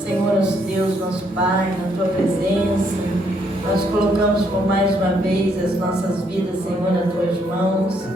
Senhor, nosso Deus, nosso Pai, na Tua presença. Nós colocamos por mais uma vez as nossas vidas, Senhor, nas Tuas mãos.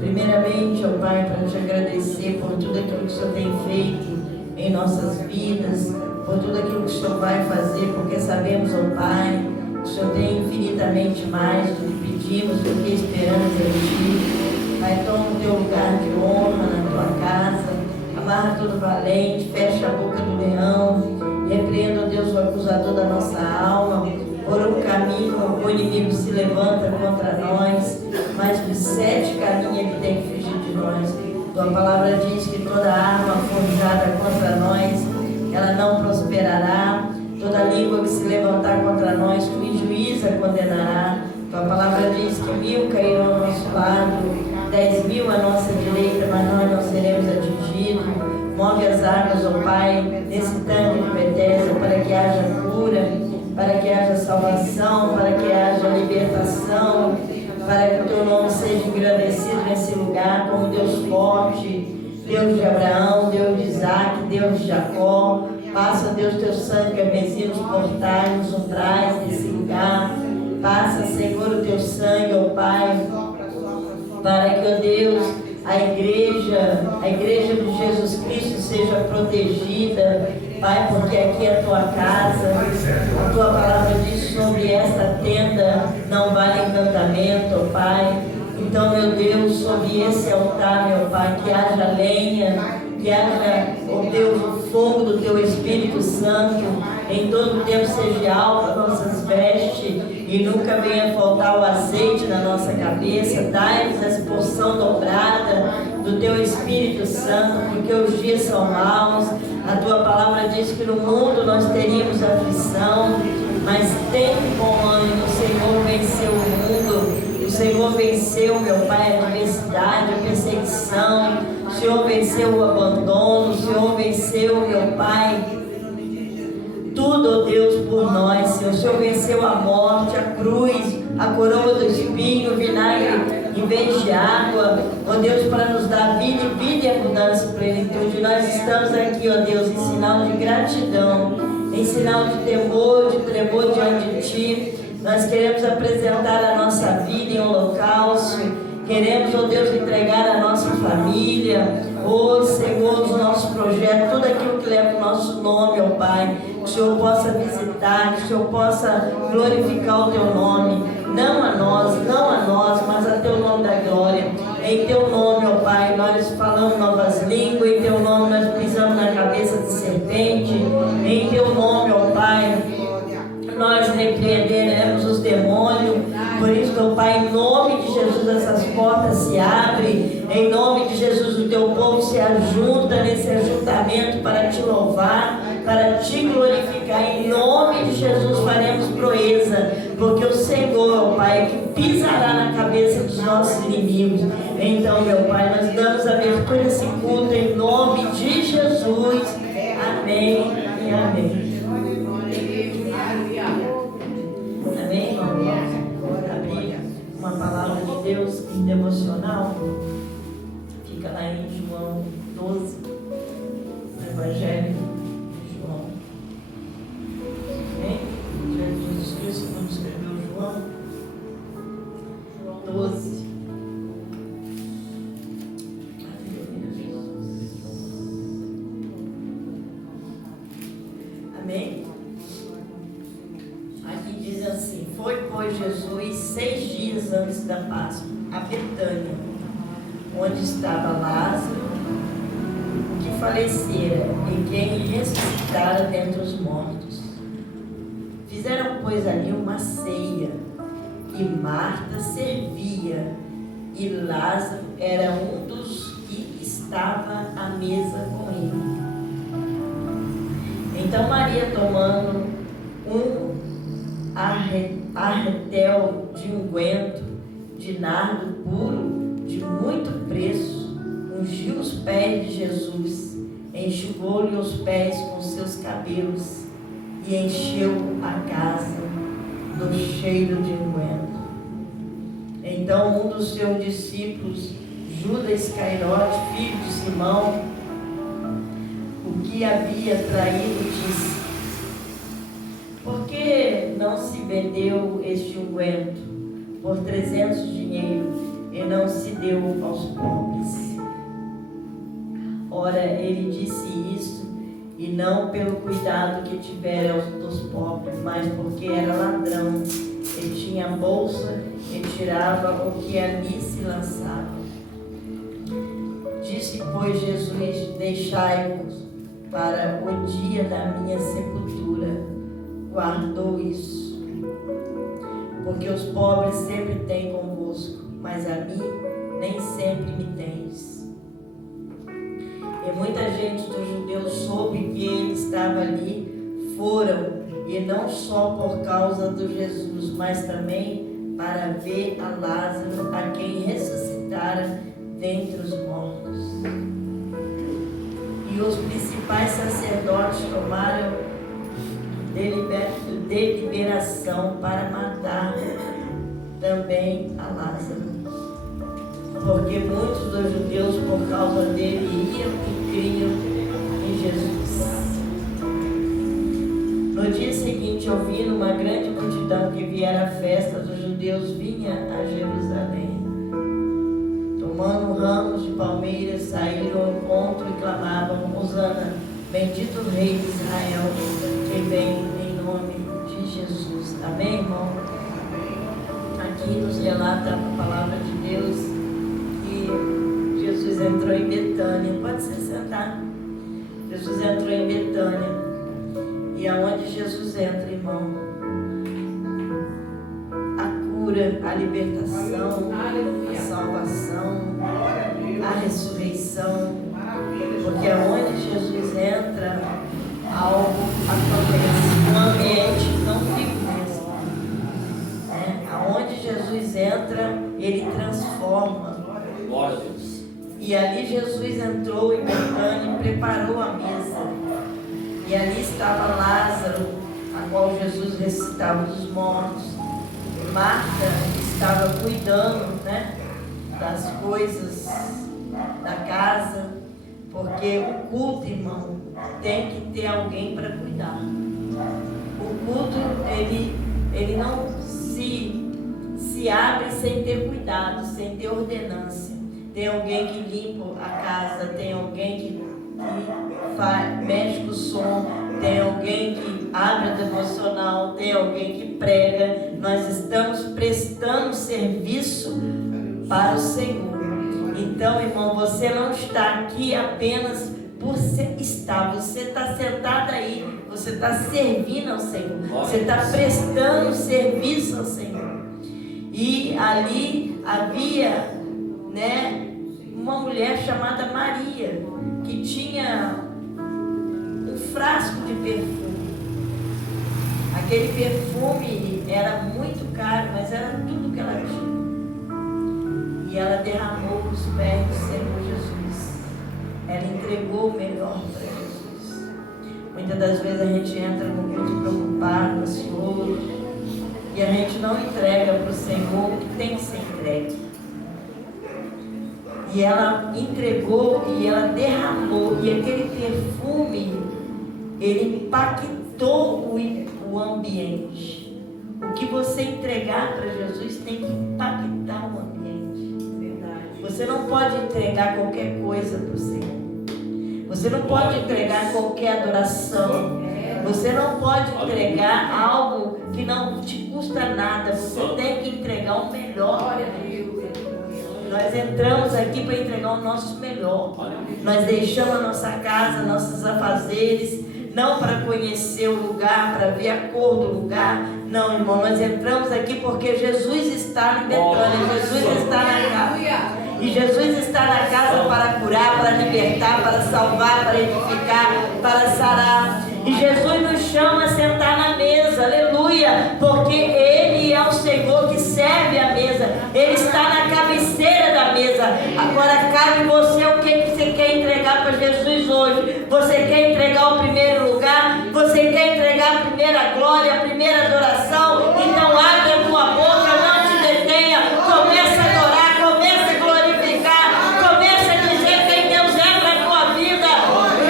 Primeiramente, ó Pai, para Te agradecer por tudo aquilo que o Senhor tem feito em nossas vidas, por tudo aquilo que o Senhor vai fazer, porque sabemos, ó Pai, que o Senhor tem infinitamente mais do que pedimos, do que esperamos em Ti. Pai, toma o Teu lugar de honra na Tua casa, amarra todo valente, fecha a boca do leão, repreenda, ó Deus, o acusador da nossa alma. Por um caminho o inimigo se levanta contra nós, mas de 7 caminhos ele tem que fugir de nós. Tua palavra diz que toda arma forjada contra nós, ela não prosperará. Toda língua que se levantar contra nós, tu em juízo a condenará. Tua palavra diz que 1000 cairão ao nosso lado, 10.000 à nossa direita, mas nós não seremos atingidos. Move as águas, ó Pai, nesse tanque de Betesda, para que haja cura, para que haja salvação, para que haja libertação, para que o Teu nome seja engrandecido nesse lugar como Deus forte, Deus de Abraão, Deus de Isaac, Deus de Jacó. Passa, Deus, Teu sangue carmesim nos portais, nos umbrais desse lugar. Passa, Senhor, o Teu sangue, ó Pai, para que, ó Deus, a igreja de Jesus Cristo seja protegida, Pai, porque aqui é a Tua casa. A Tua palavra diz sobre esta tenda não vale encantamento, ó Pai. Então, meu Deus, sobre esse altar, meu Pai, que haja lenha, que haja, ó Deus, o fogo do Teu Espírito Santo, em todo o tempo seja alta nossas vestes e nunca venha faltar o azeite na nossa cabeça. Dai-nos essa porção dobrada do Teu Espírito Santo, porque os dias são maus. A Tua palavra diz que no mundo nós teríamos aflição, mas tem bom ânimo, o Senhor venceu o mundo. O Senhor venceu, meu Pai, a adversidade, a perseguição. O Senhor venceu o abandono. O Senhor venceu, meu Pai, tudo, ó Deus, por nós, Senhor. O Senhor venceu a morte, a cruz, a coroa do espinho, o vinagre em vez de água, ó Deus, para nos dar vida e vida e abundância e plenitude. Nós estamos aqui, ó Deus, em sinal de gratidão, em sinal de temor, de tremor diante de Ti. Nós queremos apresentar a nossa vida em holocausto. Queremos, ó Deus, entregar a nossa família, ó Senhor, os nossos projetos, tudo aquilo que leva o nosso nome, ó Pai. Que o Senhor possa visitar, que o Senhor possa glorificar o Teu nome. Não a nós, mas a Teu nome da glória. Em Teu nome, ó Pai, nós falamos novas línguas. Em Teu nome nós pisamos na cabeça de serpente. Em Teu nome, ó Pai, nós repreenderemos os demônios. Por isso, meu Pai, em nome de Jesus, essas portas se abrem. Em nome de Jesus, o Teu povo se ajunta nesse ajuntamento para Te louvar, para Te glorificar. Em nome de Jesus faremos proeza, porque o Senhor, Pai, é que pisará na cabeça dos nossos inimigos. Então, meu Pai, nós damos abertura a esse culto em nome de Jesus. Amém e amém. Amém, irmão? Abrir uma palavra de Deus em devocional. Fica lá em João 12, no Evangelho de João. Amém? Jesus Cristo, quando escreveu João 12. Amém? Aqui diz assim: foi, pois, Jesus 6 dias antes da Páscoa a Betânia, onde estava Lázaro, que falecera e quem ressuscitara dentre os mortos. Fizeram, pois, ali uma ceia, e Marta servia, e Lázaro era um dos que estava à mesa com ele. Então Maria, tomando um arretel de unguento de nardo puro, de muito preço, ungiu os pés de Jesus, enxugou-lhe os pés com seus cabelos e encheu a casa do cheiro de unguento. Então um dos seus discípulos, Judas Iscariote, filho de Simão, o que havia traído, disse: vendeu este unguento por 300 dinheiros e não se deu aos pobres. Ora, ele disse isso, e não pelo cuidado que tivera dos pobres, mas porque era ladrão, e tinha a bolsa e tirava o que ali se lançava. Disse, pois, Jesus: deixai-vos para o dia da minha sepultura. Guardou isso, porque os pobres sempre têm convosco, mas a mim nem sempre me tens. E muita gente dos judeus soube que ele estava ali, foram, e não só por causa de Jesus, mas também para ver a Lázaro, a quem ressuscitara dentre os mortos. E os principais sacerdotes tomaram deliberação para matar também a Lázaro, porque muitos dos judeus, por causa dele, iam e criam em Jesus. No dia seguinte, ouvindo uma grande multidão que viera à festa dos judeus, vinha a Jerusalém. Tomando ramos de palmeiras, saíram ao encontro e clamavam: Hosana, bendito o Rei de Israel, que vem em nome de Jesus. Amém, irmão? Aqui nos relata a palavra de Deus que Jesus entrou em Betânia. Pode se sentar. Jesus entrou em Betânia. E aonde Jesus entra, irmão, a cura, a libertação, a salvação, a ressurreição, porque aonde Jesus entra, algo acontece, um ambiente não fica mesmo. Aonde Jesus entra, ele transforma. Glória a Deus. E ali Jesus entrou em Betânia e preparou a mesa. E ali estava Lázaro, a qual Jesus ressuscitava dos mortos. Marta estava cuidando, das coisas da casa, porque o culto, irmão, tem que ter alguém para cuidar. O culto, ele não se abre sem ter cuidado, sem ter ordenância. Tem alguém que limpa a casa, tem alguém que mexe com o som, tem alguém que abre o devocional, tem alguém que prega. Nós estamos prestando serviço para o Senhor. Então, irmão, você não está aqui apenas por estar. Você está sentado aí, você está servindo ao Senhor, você está prestando serviço ao Senhor. E ali havia, uma mulher chamada Maria, que tinha um frasco de perfume. Aquele perfume era muito caro, mas era tudo que ela tinha. E ela derramou os pés do Senhor Jesus. Ela entregou o melhor para Jesus. Muitas das vezes a gente entra no culto preocupado, ansioso, e a gente não entrega para o Senhor o que tem que ser entregue. E ela entregou e ela derramou, e aquele perfume, ele impactou o ambiente. O que você entregar para Jesus tem que impactar o ambiente. Verdade. Você não pode entregar qualquer coisa para o Senhor. Você não pode entregar qualquer adoração. Você não pode entregar algo que não te custa nada. Você tem que entregar o melhor. Nós entramos aqui para entregar o nosso melhor. Nós deixamos a nossa casa, nossos afazeres, não para conhecer o lugar, para ver a cor do lugar. Não, irmão, nós entramos aqui porque Jesus está em Betânia, Jesus está na casa. E Jesus está na casa para curar, para libertar, para salvar, para edificar, para sarar. E Jesus nos chama a sentar na mesa, aleluia, porque Ele é o Senhor que serve a mesa. Ele está na cabeceira da mesa. Agora cabe você o que você quer entregar para Jesus hoje. Você quer entregar o primeiro lugar? Você quer entregar a primeira glória, a primeira adoração? Então abre a tua boca, não te detenha. Começa a adorar, começa a glorificar, começa a dizer quem Deus é para a tua vida.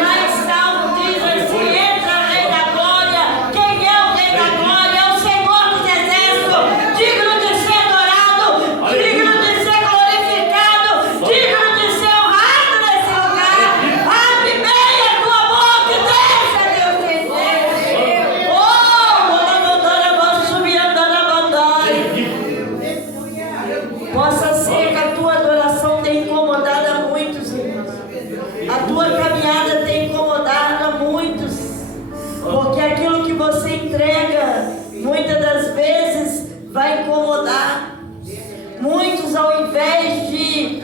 Lá em Salmo diz assim: entra, Rei da Glória. Quem é o Rei da Glória? É o Senhor dos entrega, muitas das vezes, vai incomodar. Muitos, ao invés de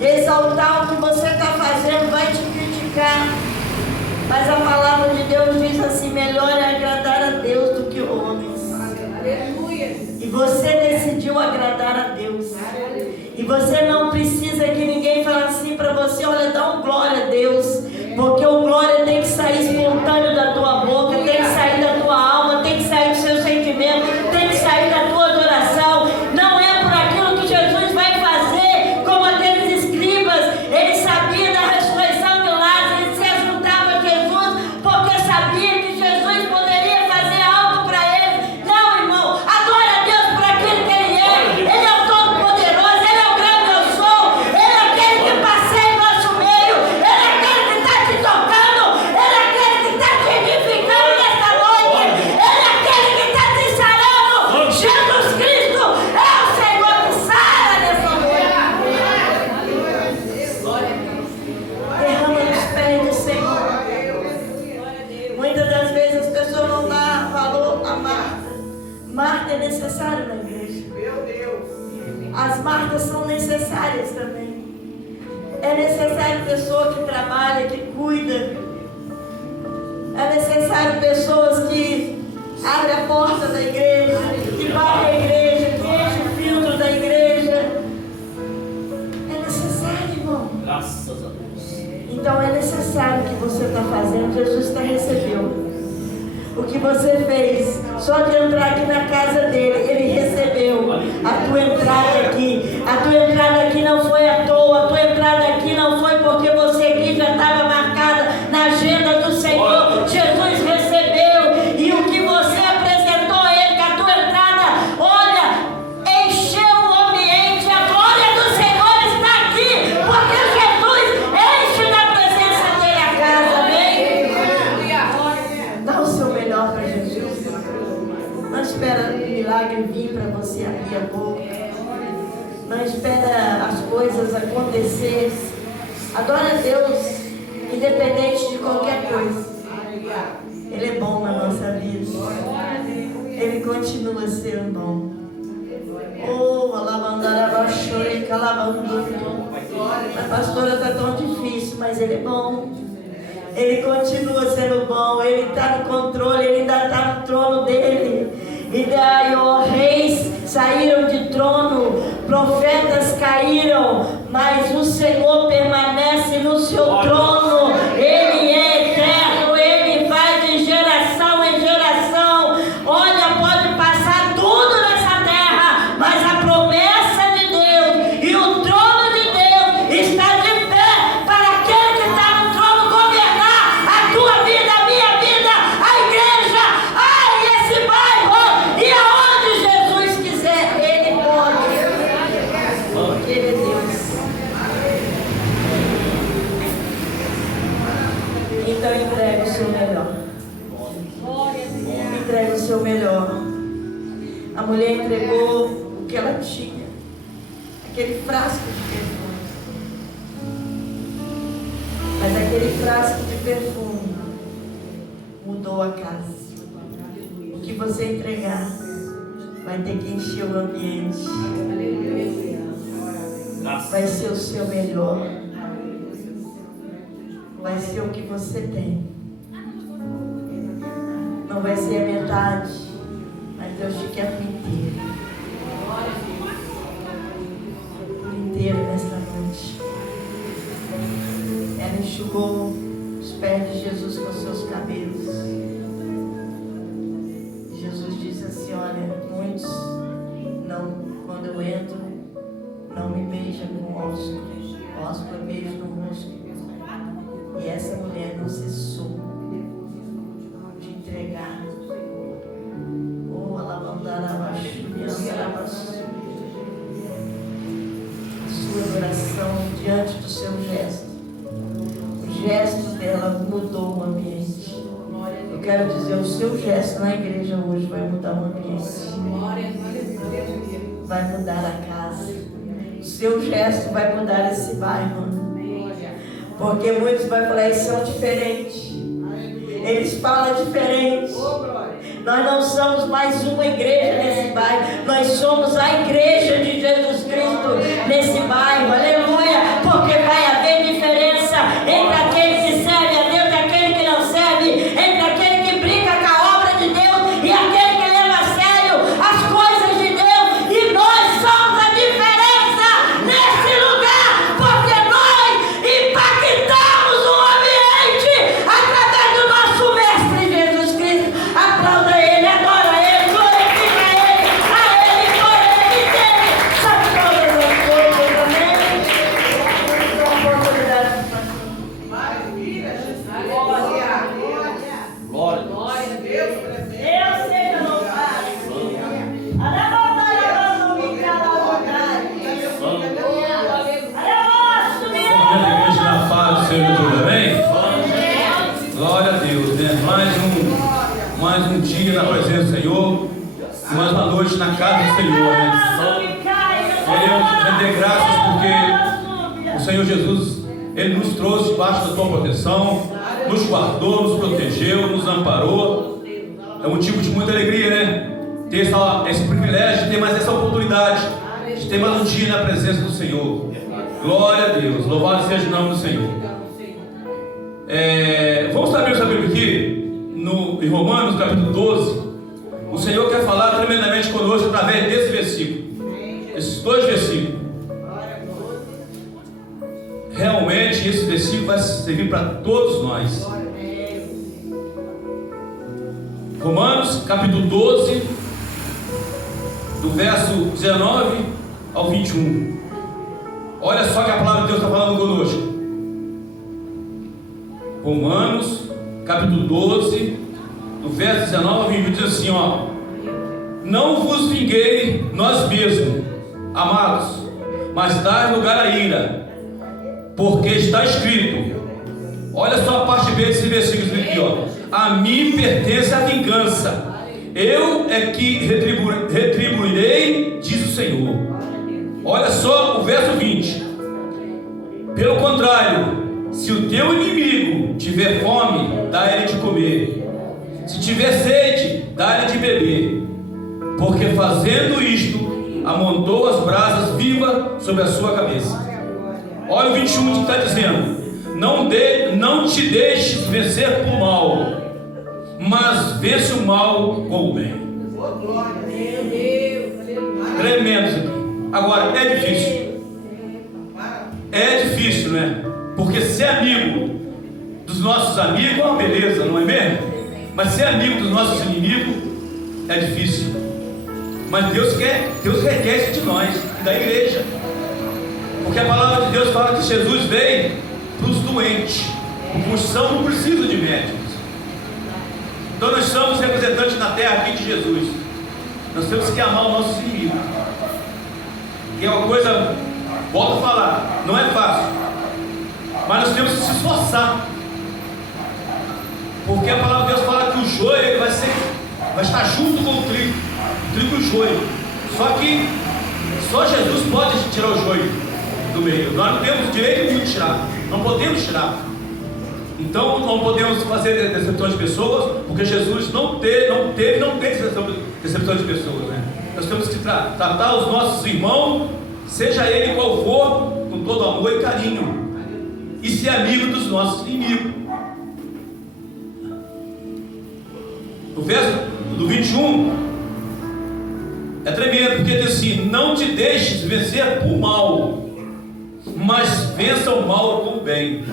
exaltar o que você está fazendo, vai te criticar. Mas a palavra de Deus diz assim: melhor é agradar a Deus do que homens. E você decidiu agradar a Deus. E você não precisa que ninguém fale assim para você: olha, dá um glória a Deus. Porque o glória tem que sair espontâneo da tua boca, tem que sair da tua alma, tem que sair do seu sentimento, tem que sair da tua adoração. Não é por aquilo que Jesus vai fazer, como aqueles escribas. Ele sabia da ressurreição de Lázaro, ele se ajuntava a Jesus, porque sabia que Jesus poderia fazer algo para ele. Não, irmão, adora a Deus por aquilo que Ele é. Ele é o Todo-Poderoso, Ele é o grande eu sou, Ele é aquele que passeia em nosso meio, Ele é aquele que está te tocando, Ele é aquele que está te edificando nesta noite, Ele é aquele que está te sarando. Jesus Cristo é o Senhor que sara nessa noite. Derrama nos pés do Senhor. Muitas das vezes as pessoas não dão valor a Marta. Marta é necessário na igreja. As Martas são necessárias também. É necessário pessoa que trabalha, que cuida. É necessário pessoas que abrem a porta da igreja, que varrem a igreja, que enchem o filtro da igreja. É necessário, irmão. Graças a Deus. Então é necessário o que você está fazendo. Jesus está recebeu. O que você fez, só de entrar aqui na casa dele, ele recebeu a tua entrada aqui. A tua entrada aqui não foi à toa. A tua entrada aqui não foi porque você aqui já estava marcada na agenda do Senhor. Jesus recebeu. E o que você apresentou a ele com a tua entrada, olha, encheu o ambiente. A glória do Senhor está aqui, porque Jesus enche da presença dele a casa. Amém? Dá o seu melhor para Jesus. Não espera o milagre vir para você abrir a boca. Não espera as coisas acontecer. Adora a Deus, independente de qualquer coisa. Ele é bom na nossa vida. Ele continua sendo bom. Oh, alabandarabachore, calabanduro. A pastora está tão difícil, mas Ele é bom. Ele continua sendo bom. Ele está no controle, Ele ainda está no trono dele. E daí, ó, reis saíram de trono, profetas caíram, mas o Senhor permanece no seu trono. Ele é eterno, Ele vai de geração em geração. Olha, pode passar tudo nessa terra, mas a promessa de Deus e o trono de Deus está de pé para aquele que está no trono governar a tua vida, a minha vida, a igreja, esse bairro, e aonde Jesus quiser, Ele pode. Porque Ele é Deus. Então entrega o seu melhor. Entrega o seu melhor. A mulher entregou o que ela tinha, aquele frasco de perfume. Mas aquele frasco de perfume mudou a casa. O que você entregar vai ter que encher o ambiente. Vai ser o seu melhor. Vai ser o que você tem. Não vai ser a metade, mas Deus te quer por inteiro. Por inteiro nesta noite. Ela enxugou os pés de Jesus com seus cabelos. Jesus disse assim: olha, muitos não, quando eu entro, não me beijam com ósculo. Ósculo é beijo no rosto. E essa mulher não cessou de entregar. Oh, alabandarabashu, andarabasu. A sua adoração diante do seu gesto. O gesto dela mudou o ambiente. Eu quero dizer, o seu gesto na igreja hoje vai mudar o ambiente. Vai mudar a casa. O seu gesto vai mudar esse bairro. Porque muitos vão falar: esse é o diferente. Eles falam diferente. Nós não somos mais uma igreja nesse bairro. Nós somos a igreja de Jesus Cristo nesse bairro. Aleluia. Porque vai haver diferença entre aquele que serve a Deus e aquele que não serve, entre aquele que brinca com a obra de Deus e aquele que leva a sério as coisas de Deus. E nós somos a diferença nesse lugar, porque nós impactamos o ambiente através do nosso Mestre Jesus Cristo. Aplauda Ele, adora Ele, glorifica Ele, a Ele, por Ele, dele, são todas as coisas, amém? Dá uma oportunidade para o Glória. Deus seja louvado. Igreja na paz do Senhor Jesus, amém? Glória a Deus, né? Mais um dia na presença do Senhor, mais uma noite na casa do Senhor, né? Queremos render graças porque o Senhor Jesus, Ele nos trouxe debaixo da tua proteção, nos guardou, nos protegeu, nos amparou. É motivo de muita alegria, né? Ter esse privilégio, de ter mais essa oportunidade, de ter mais um dia na presença do Senhor. Glória a Deus, louvado seja o nome do Senhor. Vamos abrir essa Bíblia aqui, em Romanos capítulo 12. O Senhor quer falar tremendamente conosco através desse versículo, esses dois versículos. Realmente esse versículo vai servir para todos nós. Romanos capítulo 12, do verso 19 ao 21. Olha só que a palavra de Deus está falando conosco. Romanos capítulo 12, do verso 19 ao 21, diz assim, ó: não vos vinguei nós mesmos, amados, mas dai lugar à ira, porque está escrito. Olha só a parte B desse versículo aqui, ó: a mim pertence a vingança, eu é que retribuirei, diz o Senhor. Olha só o verso 20. Pelo contrário, se o teu inimigo tiver fome, dá ele de comer, se tiver sede, dá ele de beber, porque fazendo isto, amontou as brasas vivas sobre a sua cabeça. Olha o 21 que está dizendo: não te deixes vencer por mal, mas vence o mal com o bem. Tremendo isso aqui. Agora, é difícil, não é? Porque ser amigo dos nossos amigos é uma beleza, não é mesmo? Mas ser amigo dos nossos inimigos é difícil. Mas Deus requer isso de nós, da igreja. Porque a palavra de Deus fala que Jesus veio para os doentes. Os sãos não precisam de médicos. Então nós somos representantes na terra aqui de Jesus. Nós temos que amar os nossos inimigos. Que é uma coisa, volto a falar, não é fácil. Mas nós temos que se esforçar. Porque a palavra de Deus fala que o joio ele vai estar junto com o trigo e o joio. Só que só Jesus pode tirar o joio do meio. Nós não temos direito nenhum de tirar. Não podemos tirar. Então não podemos fazer decepção de pessoas, porque Jesus não teve e não tem decepção de pessoas, né? Nós temos que tratar os nossos irmãos, seja ele qual for, com todo amor e carinho, e ser amigo dos nossos inimigos. O verso do 21 é tremendo, porque diz assim: não te deixes vencer por mal, mas vença o mal com o bem.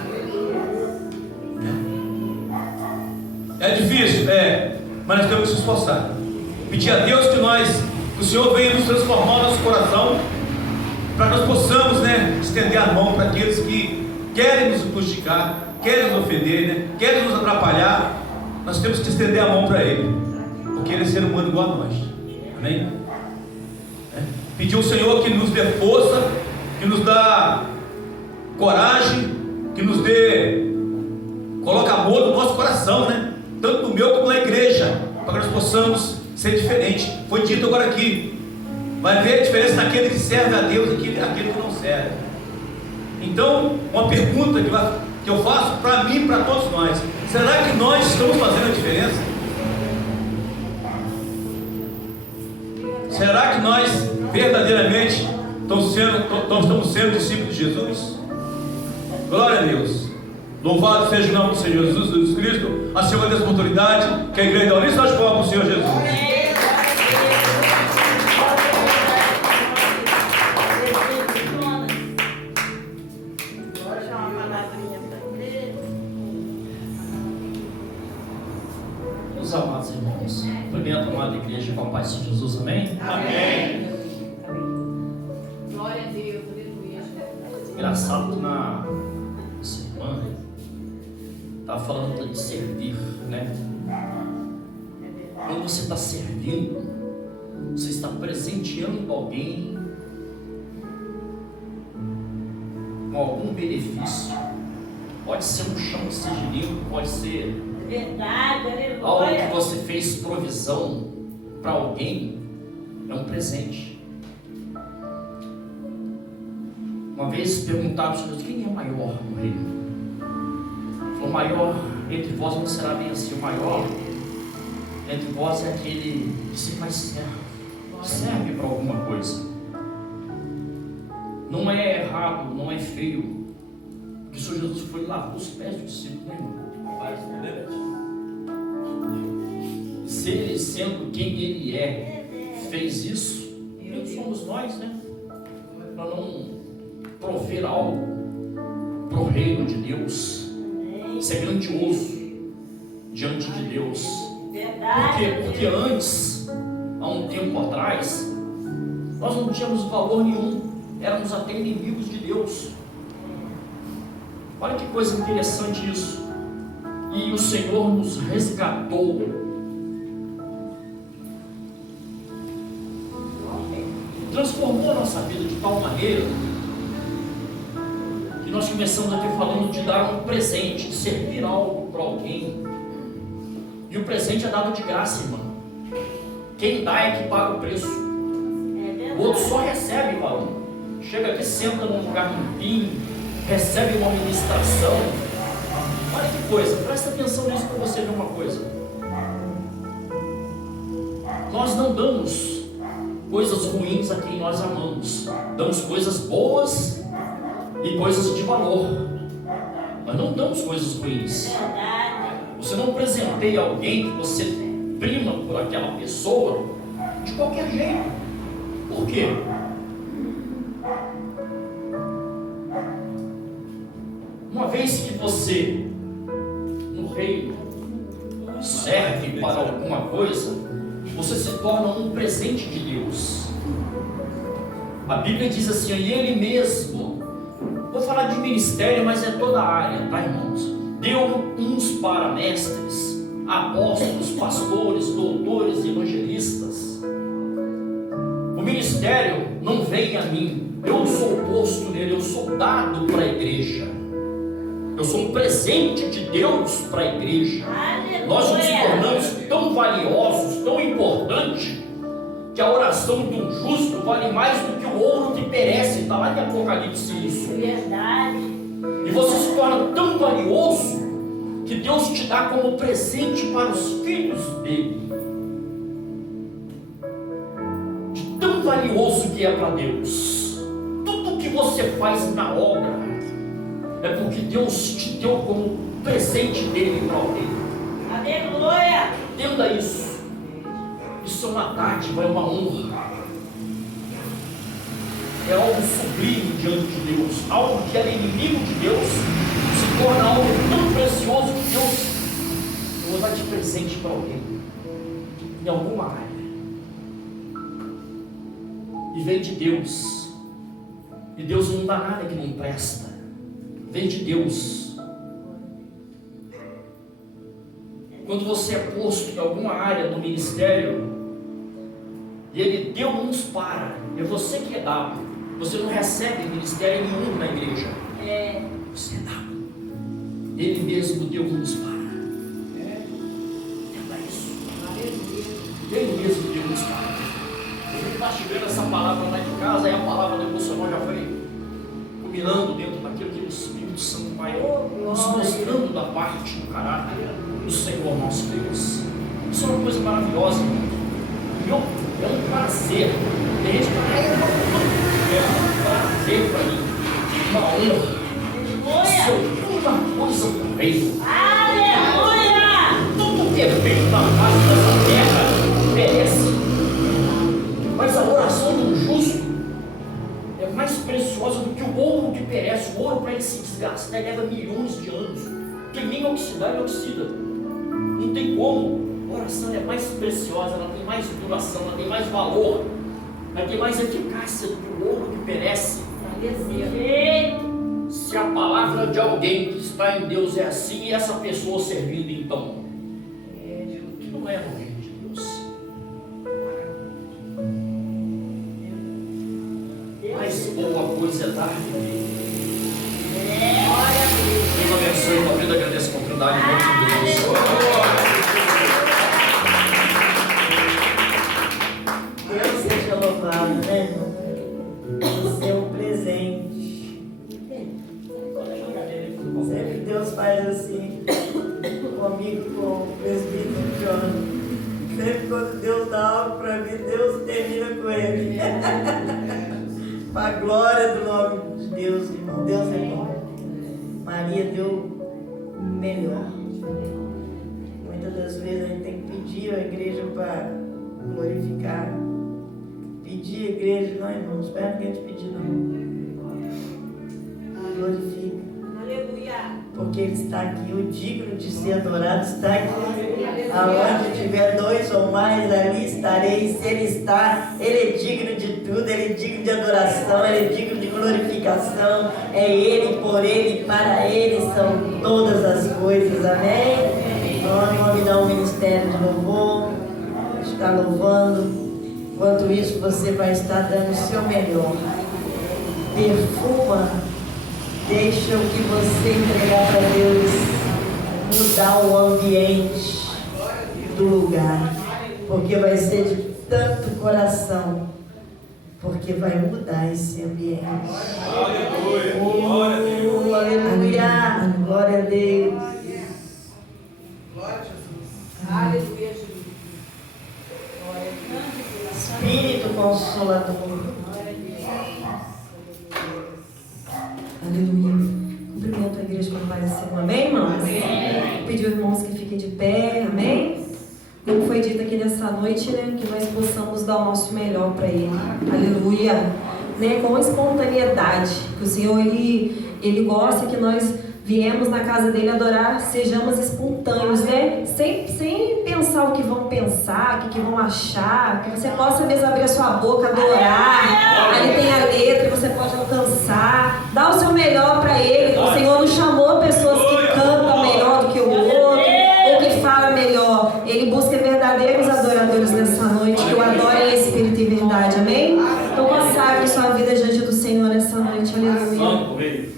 É difícil? Mas nós temos que se esforçar. Pedir a Deus que o Senhor venha nos transformar o nosso coração, para nós possamos, estender a mão para aqueles que querem nos prejudicar, querem nos ofender, querem nos atrapalhar. Nós temos que estender a mão para Ele, porque Ele é ser humano igual a nós. Amém? Pedir ao Senhor que nos dê força, que nos dê coragem, que nos coloque amor no nosso coração, tanto no meu como na igreja, para que nós possamos ser diferentes. Foi dito agora aqui: vai ver a diferença naquele que serve a Deus e aquele que não serve. Então, uma pergunta que eu faço para mim e para todos nós: Será que nós estamos fazendo a diferença? Será que nós verdadeiramente estamos sendo discípulos de Jesus? Glória a Deus. Louvado seja o nome do Senhor Jesus Cristo. A Senhora dessa oportunidade, que a igreja da União está para o Senhor Jesus. Meus amados irmãos, cumprimento a amada igreja com a paz de Jesus, amém? Amém. Glória a Deus, aleluia. Engraçado que na semana estava falando de servir, né? Quando você está servindo, você está presenteando alguém com algum benefício. Pode ser um chão que seja limpo, pode ser Verdade, algo que aleluia. você fez provisão para alguém, é um presente. Uma vez perguntaram para Jesus: quem é maior no reino? O maior entre vós não será bem assim. O maior entre vós é aquele que se faz serve para alguma coisa. Não é errado, não é feio, porque o Senhor Jesus foi e lavou os pés do discípulo, né, irmão? Se ele, sendo quem ele é, fez isso, quem somos nós, né? Para não prover algo para o reino de Deus, ser grandioso diante de Deus. Por quê? Porque antes, há um tempo atrás, nós não tínhamos valor nenhum, éramos até inimigos de Deus. Olha que coisa interessante isso. E o Senhor nos resgatou, transformou a nossa vida de tal maneira que nós começamos aqui falando de dar um presente, de servir algo para alguém. E o presente é dado de graça, irmão. Quem dá é que paga o preço. O outro só recebe, varão. Chega aqui, senta num lugar limpinho, recebe uma ministração. Olha que coisa, presta atenção nisso para você ver uma coisa. Nós não damos coisas ruins a quem nós amamos, damos coisas boas e coisas de valor, mas não damos coisas ruins. Você não presenteia alguém que você prima por aquela pessoa de qualquer jeito. Por quê? Uma vez que você no reino serve para alguma coisa, você se torna um presente de Deus. A Bíblia diz assim: e Ele mesmo, vou falar de ministério, mas é toda a área, tá, irmãos? Deu uns para mestres, apóstolos, pastores, doutores, evangelistas. O ministério não vem a mim, eu sou posto nele, eu sou dado para a igreja. Eu sou um presente de Deus para a igreja. Nós nos tornamos tão valiosos, tão importantes, que a oração do justo vale mais do que o ouro que perece. Está lá em Apocalipse isso. Verdade. E você se torna tão valioso que Deus te dá como presente para os filhos dele. De tão valioso que é para Deus. Tudo que você faz na obra é porque Deus te deu como presente dele para alguém. Aleluia. Entenda isso. Isso é uma dádiva, é uma honra. É algo sublime diante de Deus. Algo que era inimigo de Deus se torna algo tão precioso que Deus, eu vou dar de presente para alguém em alguma área. E vem de Deus. E Deus não dá nada que não presta. Vem de Deus. Quando você é posto em alguma área do ministério e Ele deu uns para, é você que é dado. Você não recebe ministério nenhum na igreja. Você é dado. Ele mesmo deu uns para. Entenda isso. Ele mesmo deu uns para. Você está chegando essa palavra lá de casa, aí a palavra devocional já foi combinando dentro daquilo que Espírito Santo vai nos mostrando da parte do caráter do Senhor nosso Deus. Isso é uma coisa maravilhosa, é um prazer. Tem gente que é um prazer para mim, uma honra. Isso é uma coisa do reino. Tudo que é feito na face dessa terra merece. Mas a oração do justo é mais preciosa do que o ouro que perece. O ouro, para ele se desgastar, leva milhões de anos. Porque nem oxidar, ele oxida. Não tem como. A oração é mais preciosa, ela tem mais duração, ela tem mais valor, ela tem mais eficácia do que o ouro que perece. Se a palavra de alguém que está em Deus é assim, e essa pessoa servindo, então, que não é o reino de Deus. Mais boa coisa é dar viver. Deus abençoe, tua vida, agradeço a oportunidade, em nome de Deus. Deus seja louvado, né, irmão? Você é um presente. Sempre Deus faz assim comigo, com o presbítero John. Sempre quando Deus dá algo para mim, Deus termina com ele. Para a glória do nome de Deus, irmão. Deus é bom. Maria deu o melhor. Muitas das vezes a gente tem que pedir a igreja para glorificar. Pedir a igreja, não, irmão, não espera ninguém te pedir, não. Glorifica. Aleluia. Porque Ele está aqui, o digno de ser adorado está aqui. Aonde tiver dois ou mais, ali estarei. Se Ele está, Ele é digno de tudo, Ele é digno de adoração, Ele é digno de glorificação. É Ele, por Ele, para Ele são todas as coisas, amém? Então, vamos dar um ministério de louvor, está louvando. Enquanto isso, você vai estar dando o seu melhor. Perfuma. Deixa o que você entregar para Deus mudar o ambiente do lugar. Porque vai ser de tanto coração. Porque vai mudar esse ambiente. Aleluia! Glória a Deus! Aleluia! Glória a Deus! Glória a Jesus. Aleluia, Jesus. Glória a Deus. Espírito Consolador. Aleluia. Cumprimento a igreja com a paz do Senhor. Amém, irmãos? Amém. Pedir aos irmãos que fiquem de pé. Amém? Como foi dito aqui nessa noite, né? Que nós possamos dar o nosso melhor para Ele. Aleluia. Né? Com espontaneidade. Que o Senhor, Ele gosta que nós viemos na casa dele adorar, sejamos espontâneos, né? Sem pensar o que vão pensar, o que vão achar, que você possa mesmo abrir a sua boca, adorar. Ali tem a letra, você pode alcançar. Dá o seu melhor para ele. O Senhor não chamou pessoas que cantam melhor do que o outro, ou que falam melhor. Ele busca verdadeiros adoradores nessa noite, que o adorem em espírito e verdade, amém? Então consagre sua vida diante do Senhor nessa noite, aleluia.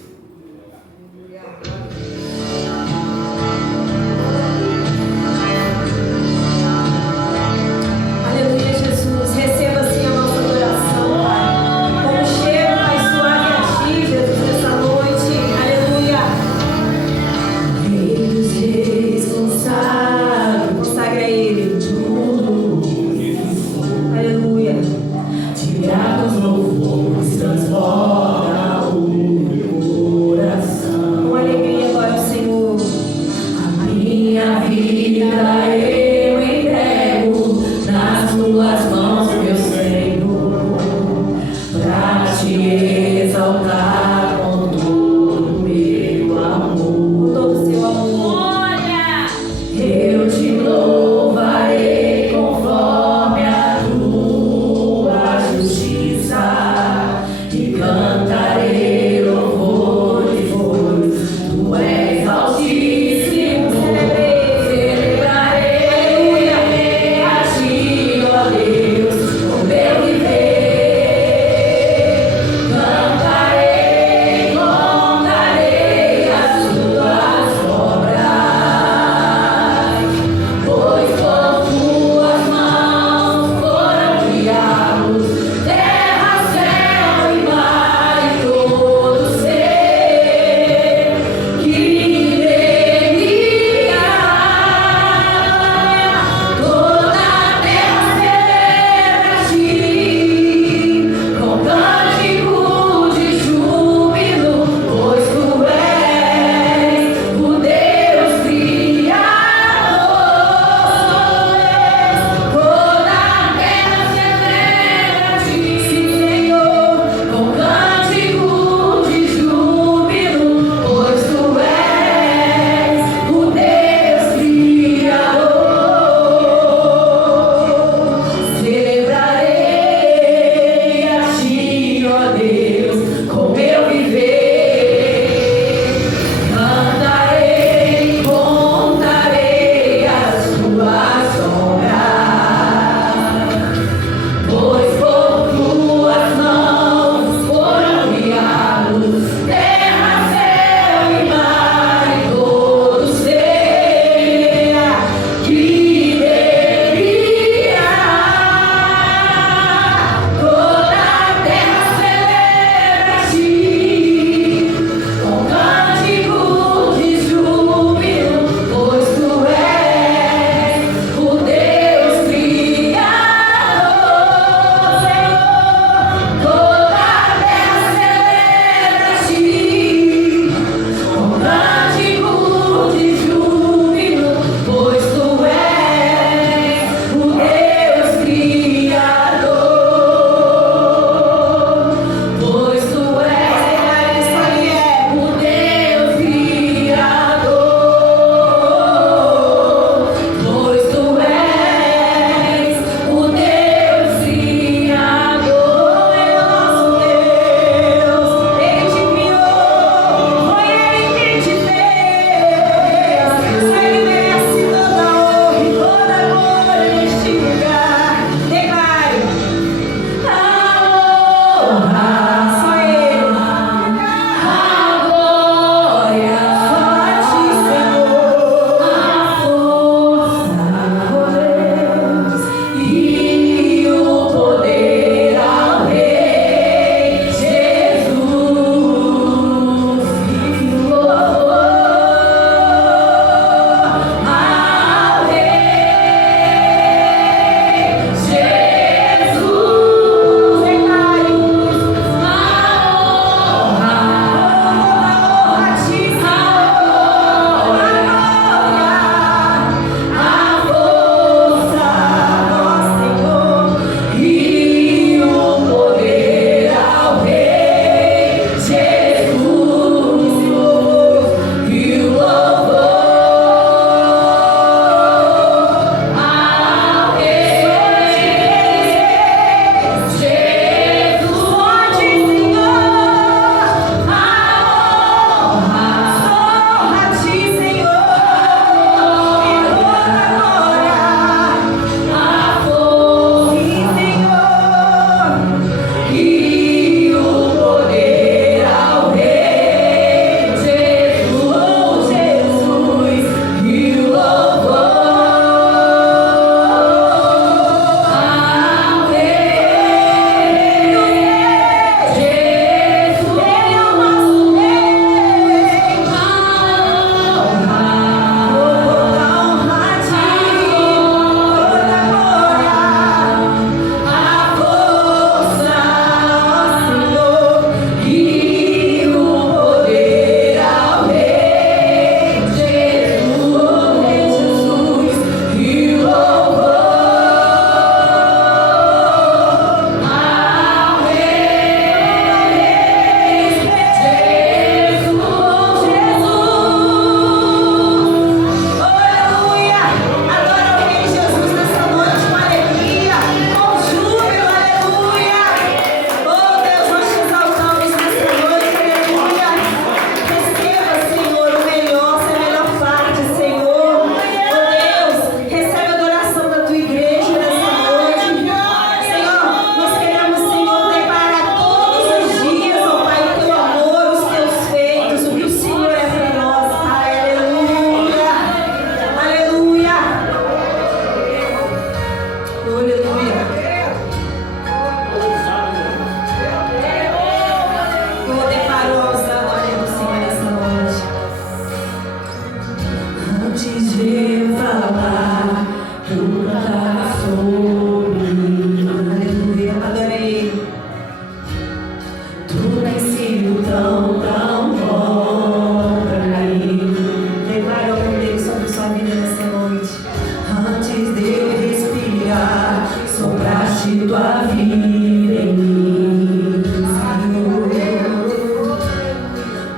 antes de eu respirar, sopraste tua vida em mim, Senhor.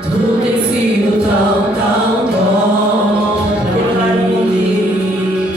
Tu tens sido tão, tão bom pra mim.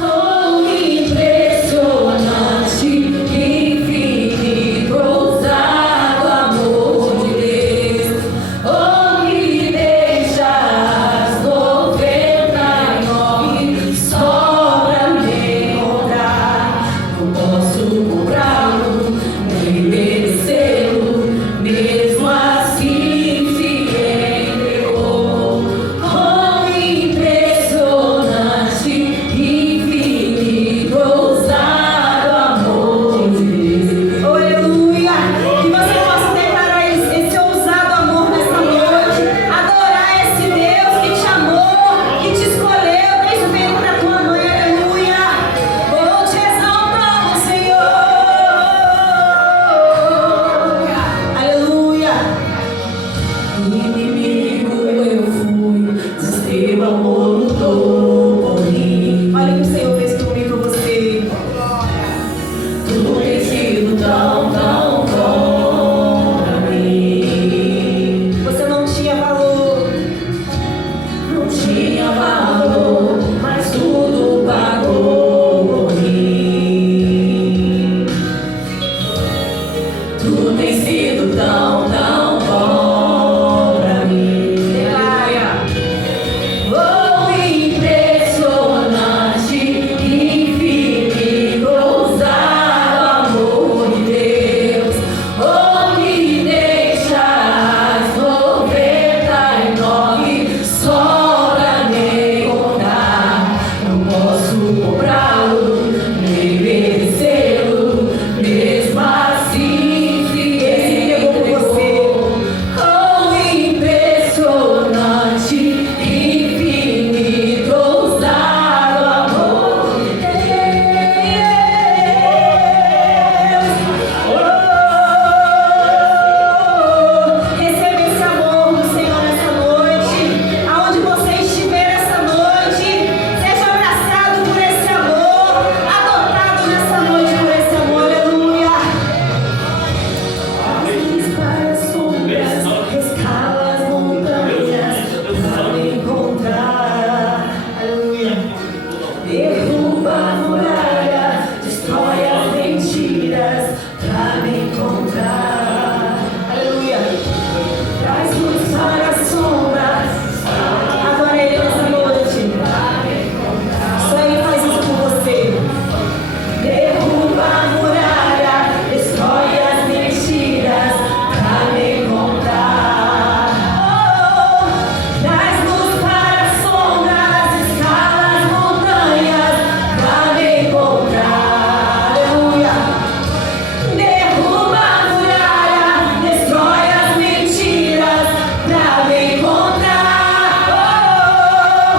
Oh, impressionante, infinito, ousado amor de Deus. Oh, me deixas 99 só pra me encontrar. Não posso comprá-lo, nem merecê-lo, mesmo assim se entregou. Oh, impressionante, infinito, ousado amor de Deus. Oh, aleluia! Que você possa declarar esse ousado amor nessa noite, adorar esse Deus que te amou, que te escolheu desde o ventre da tua mãe. Aleluia! Oh, te exaltamos, Senhor. Aleluia! Inimigo eu fui, mas teu amor lutou por mim. Olha o que o Senhor fez por mim, por você. Tu tens sido tão, tão bom pra mim. Você não tinha valor, mas tudo pagou por mim. Tu tens sido tão, tão bom pra mim. Declara. Oh, impressionante, infinito, ousado amor de Deus. Oh, me deixas 99 só pra me encontrar. Não posso comprá-lo, nem merecê-lo, mesmo assim se entregou. Oh, impressionante, infinito, ousado amor de Deus. Receba esse amor do Senhor nessa noite. Aonde você estiver essa noite, seja abraçado por esse amor, adotado nessa noite por esse amor. Aleluia. Para as sombras, escala as montanhas para me encontrar. Aleluia. Derruba a muralha, destrói as mentiras pra me encontrar. Aleluia. Traz luz para as sombras. Adora Ele nessa noite. Só Ele faz isso por você. Derruba a muralha, destrói as mentiras pra me encontrar. Oh, traz luz para as sombras, escala as montanhas pra me encontrar. Aleluia. Derruba a muralha, destrói as mentiras pra me encontrar. Oh,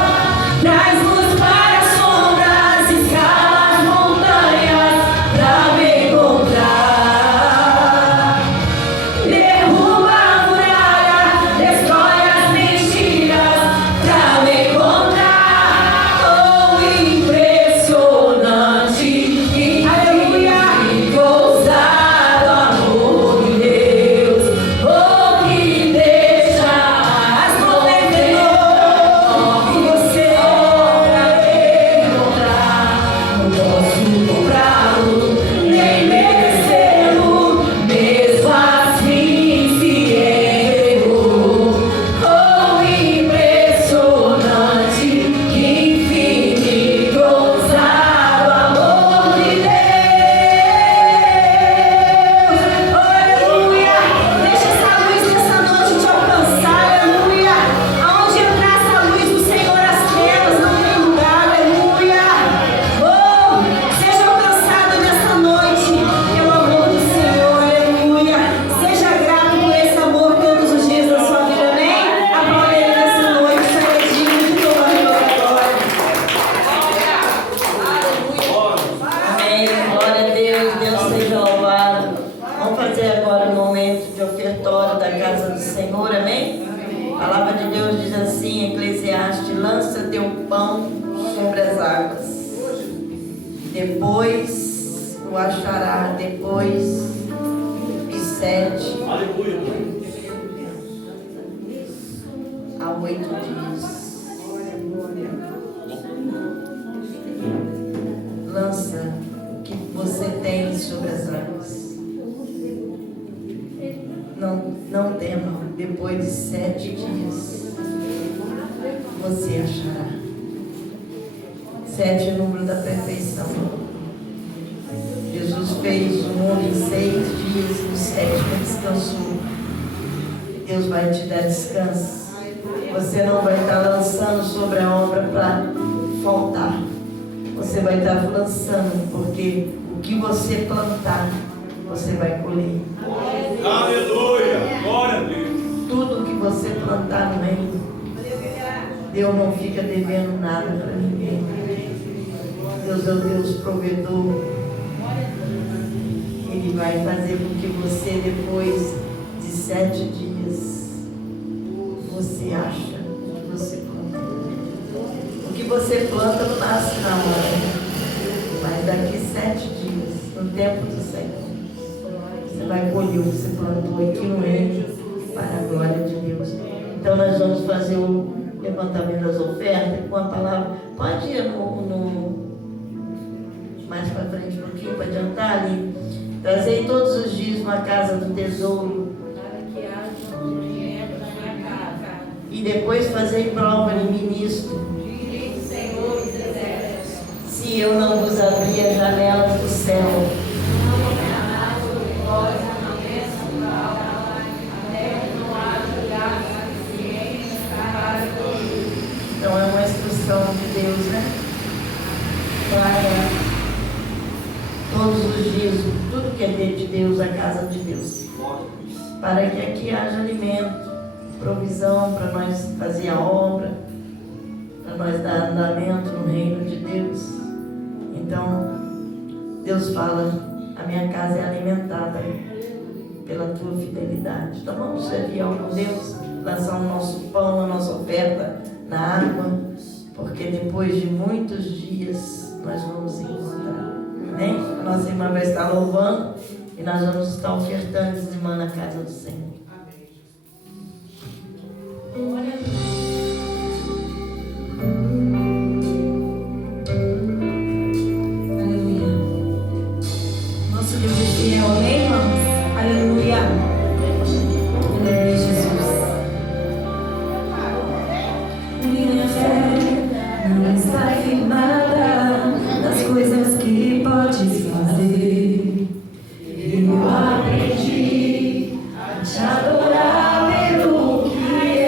traz luz para as sombras, escala as montanhas pra me encontrar. Derruba a muralha, destrói as mentiras pra me encontrar. Oh, impressionante, infinito, ousado amor de Deus. Oh, que deixa as 99 você pra me encontrar. Não posso comprá-lo, nem merecê-lo, mesmo assim se entregou. Oh, impressionante, infinito, ousado amor de Deus. Oh, aleluia. Deixa essa luz nessa noite te alcançar. Aleluia. Aonde entrar essa luz do Senhor, as trevas não tem lugar. Aleluia. Oh, seja alcançado nessa noite pelo amor do Senhor. Aleluia. Seja grato por esse amor todos os dias da sua vida. Amém? Aplauda Ele nessa noite. Seja digno de toda a glória. Amém. Glória a Deus. Deus seja louvado. Vamos fazer agora um momento de ofertório da casa do Senhor. Amém? A palavra de Deus diz assim, em Eclesiastes: lança teu pão sobre as águas. depois o achará, depois de 7 Aleluia. a 8 dias. Lança o que você tem sobre as águas. Não tema, depois de 7 dias você achará. 7 é o número da perfeição. Jesus fez o mundo em 6 dias, no 7º descansou. Deus vai te dar descanso. Você não vai estar lançando sobre a obra para faltar. Você vai estar lançando, porque o que você plantar, você vai colher. Aleluia! Glória a Deus! Tudo que você plantar no reino, Deus não fica devendo nada para ninguém. Deus é o Deus provedor. Ele vai fazer com que você, depois de 7 dias, você acha o que você planta. O que você planta não nasce na hora, mas daqui 7 dias, no tempo do Senhor, você vai colher o que você plantou aqui no reino para a glória de Deus. Então nós vamos fazer o levantamento das ofertas com a palavra. Pode ir mais para frente um pouquinho, para adiantar ali. Trazei todos os dias uma casa do tesouro. E depois fazei prova em ministro. Se eu não vos abrir as janelas do céu. Então é uma instrução de Deus, né? Para todos os dias, tudo que é de Deus, a casa de Deus. Para que aqui haja alimento, provisão para nós fazer a obra, para nós dar andamento no reino de Deus. Então, Deus fala, a minha casa é alimentada pela tua fidelidade. Então vamos servir ao Deus, lançar o nosso pão, a nossa oferta na água, porque depois de muitos dias nós vamos encontrar. Amém? A nossa irmã vai estar louvando e nós vamos estar ofertando essa irmã na casa do Senhor. Aleluia. Nosso Deus é fiel, amém, irmãos? Aleluia. Aleluia, Jesus. Minha fé não está firmada nas coisas que podes fazer. Eu aprendi a te adorar pelo que é.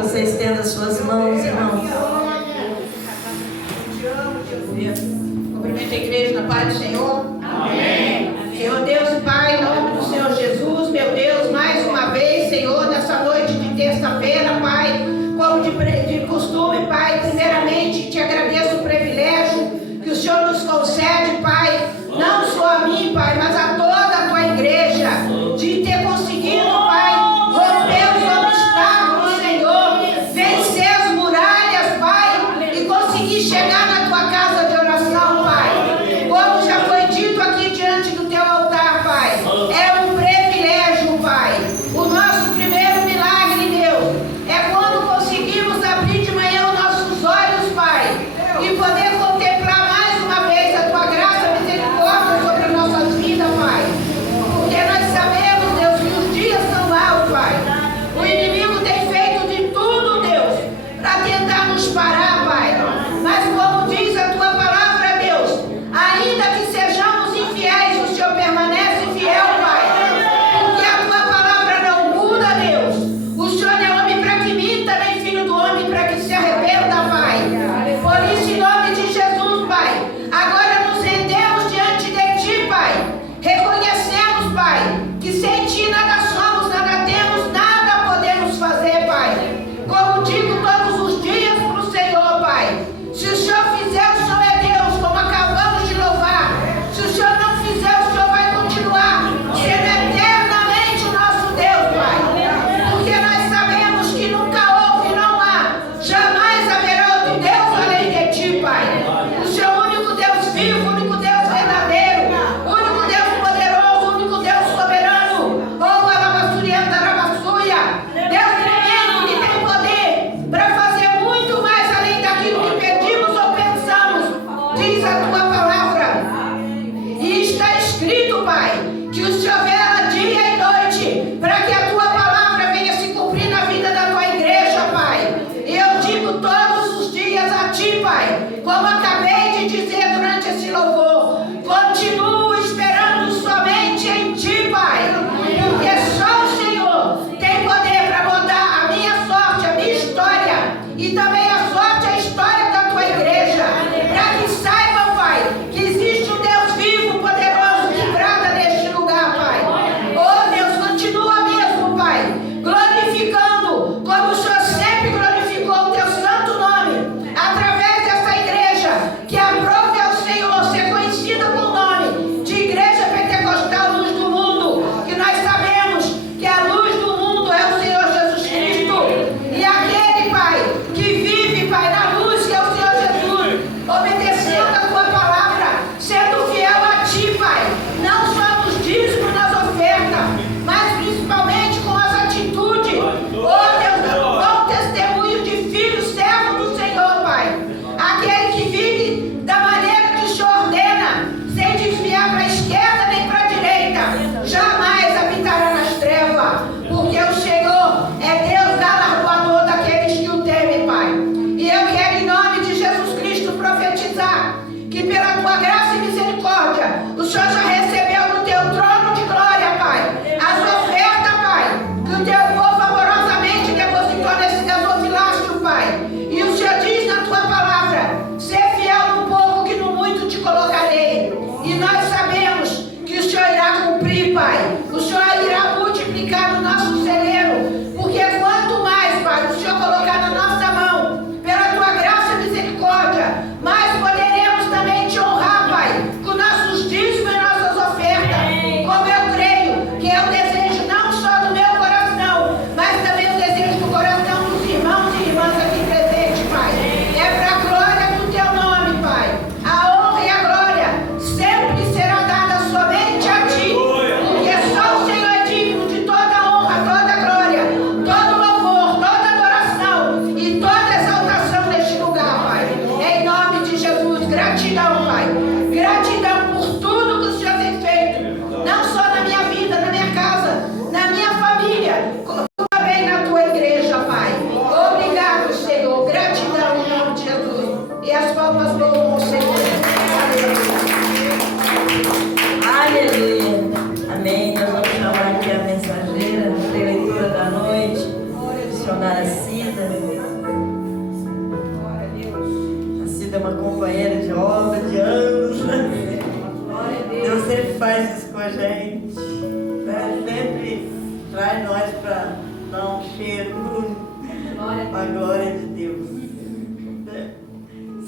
você estenda suas mãos, irmãos. Cumprimento a igreja na paz do Senhor. Amém. Senhor Deus e Pai, em nome do Senhor Jesus, meu Deus, mais uma vez, Senhor, nessa noite de terça-feira, Pai, como de costume, Pai, primeiramente te agradeço o privilégio que o Senhor nos concede, Pai, não só a mim, Pai, mas a toda a tua igreja, de ter conseguido, Pai, romper os obstáculos, Senhor, vencer as muralhas, Pai, e conseguir chegar na tua casa de oração, Pai. Como já foi dito aqui diante do teu altar, Pai, é um privilégio, Pai. O nosso primeiro milagre, Deus, é quando conseguimos abrir de manhã os nossos olhos, Pai. é uma companheira de obra de anos. Deus sempre faz isso com a gente. Sempre traz nós para dar um cheiro para a glória de Deus.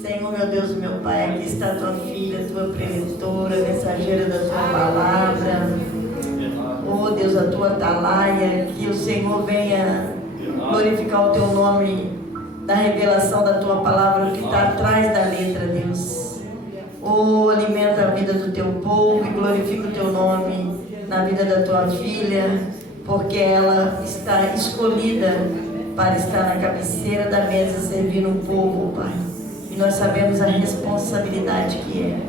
Senhor, meu Deus e meu Pai, aqui está a tua filha, tua preletora, mensageira da tua palavra. Oh Deus, a tua atalaia, que o Senhor venha glorificar o teu nome da revelação da tua palavra, que está atrás da letra, Deus. Oh, alimenta a vida do teu povo e glorifica o teu nome na vida da tua filha, porque ela está escolhida para estar na cabeceira da mesa servindo o povo, Pai. E nós sabemos a responsabilidade que é.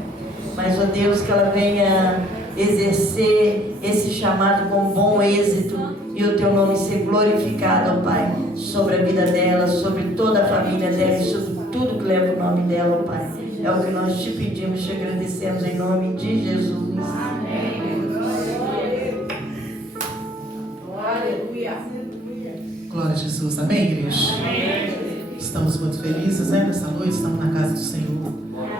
Mas, ó Deus, que ela venha exercer esse chamado com bom êxito e o teu nome ser glorificado, ó Pai, sobre a vida dela, sobre toda a família dela e sobre tudo que leva o nome dela, ó Pai. É o que nós te pedimos, te agradecemos em nome de Jesus. Amém. Aleluia. Glória a Jesus. Amém, igreja? Amém. Estamos muito felizes, né? Nessa noite, estamos na casa do Senhor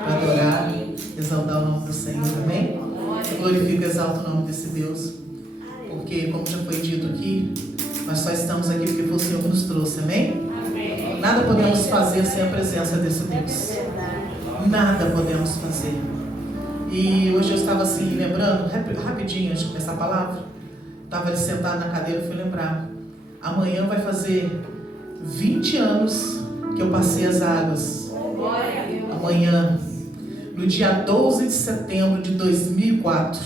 para adorar, exaltar o nome do Senhor. Amém? Glorifica e exalta o nome desse Deus. Porque, como já foi dito aqui, nós só estamos aqui porque foi o Senhor que nos trouxe. Amém? Amém. Nada podemos fazer sem a presença desse Deus. Nada podemos fazer. E hoje eu estava assim, lembrando, rapidinho, antes de começar a palavra, estava ali sentado na cadeira e fui lembrar. Amanhã vai fazer 20 anos que eu passei as águas. Amanhã, no dia 12 de setembro de 2004,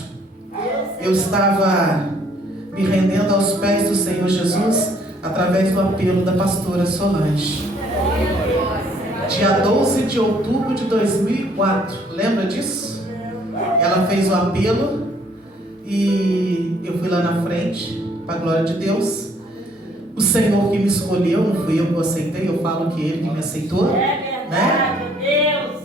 eu estava me rendendo aos pés do Senhor Jesus através do apelo da pastora Solange. Dia 12 de outubro de 2004, lembra disso? Ela fez o apelo e eu fui lá na frente, para a glória de Deus. O Senhor que me escolheu, não fui eu que o aceitei, eu falo que Ele que me aceitou, né?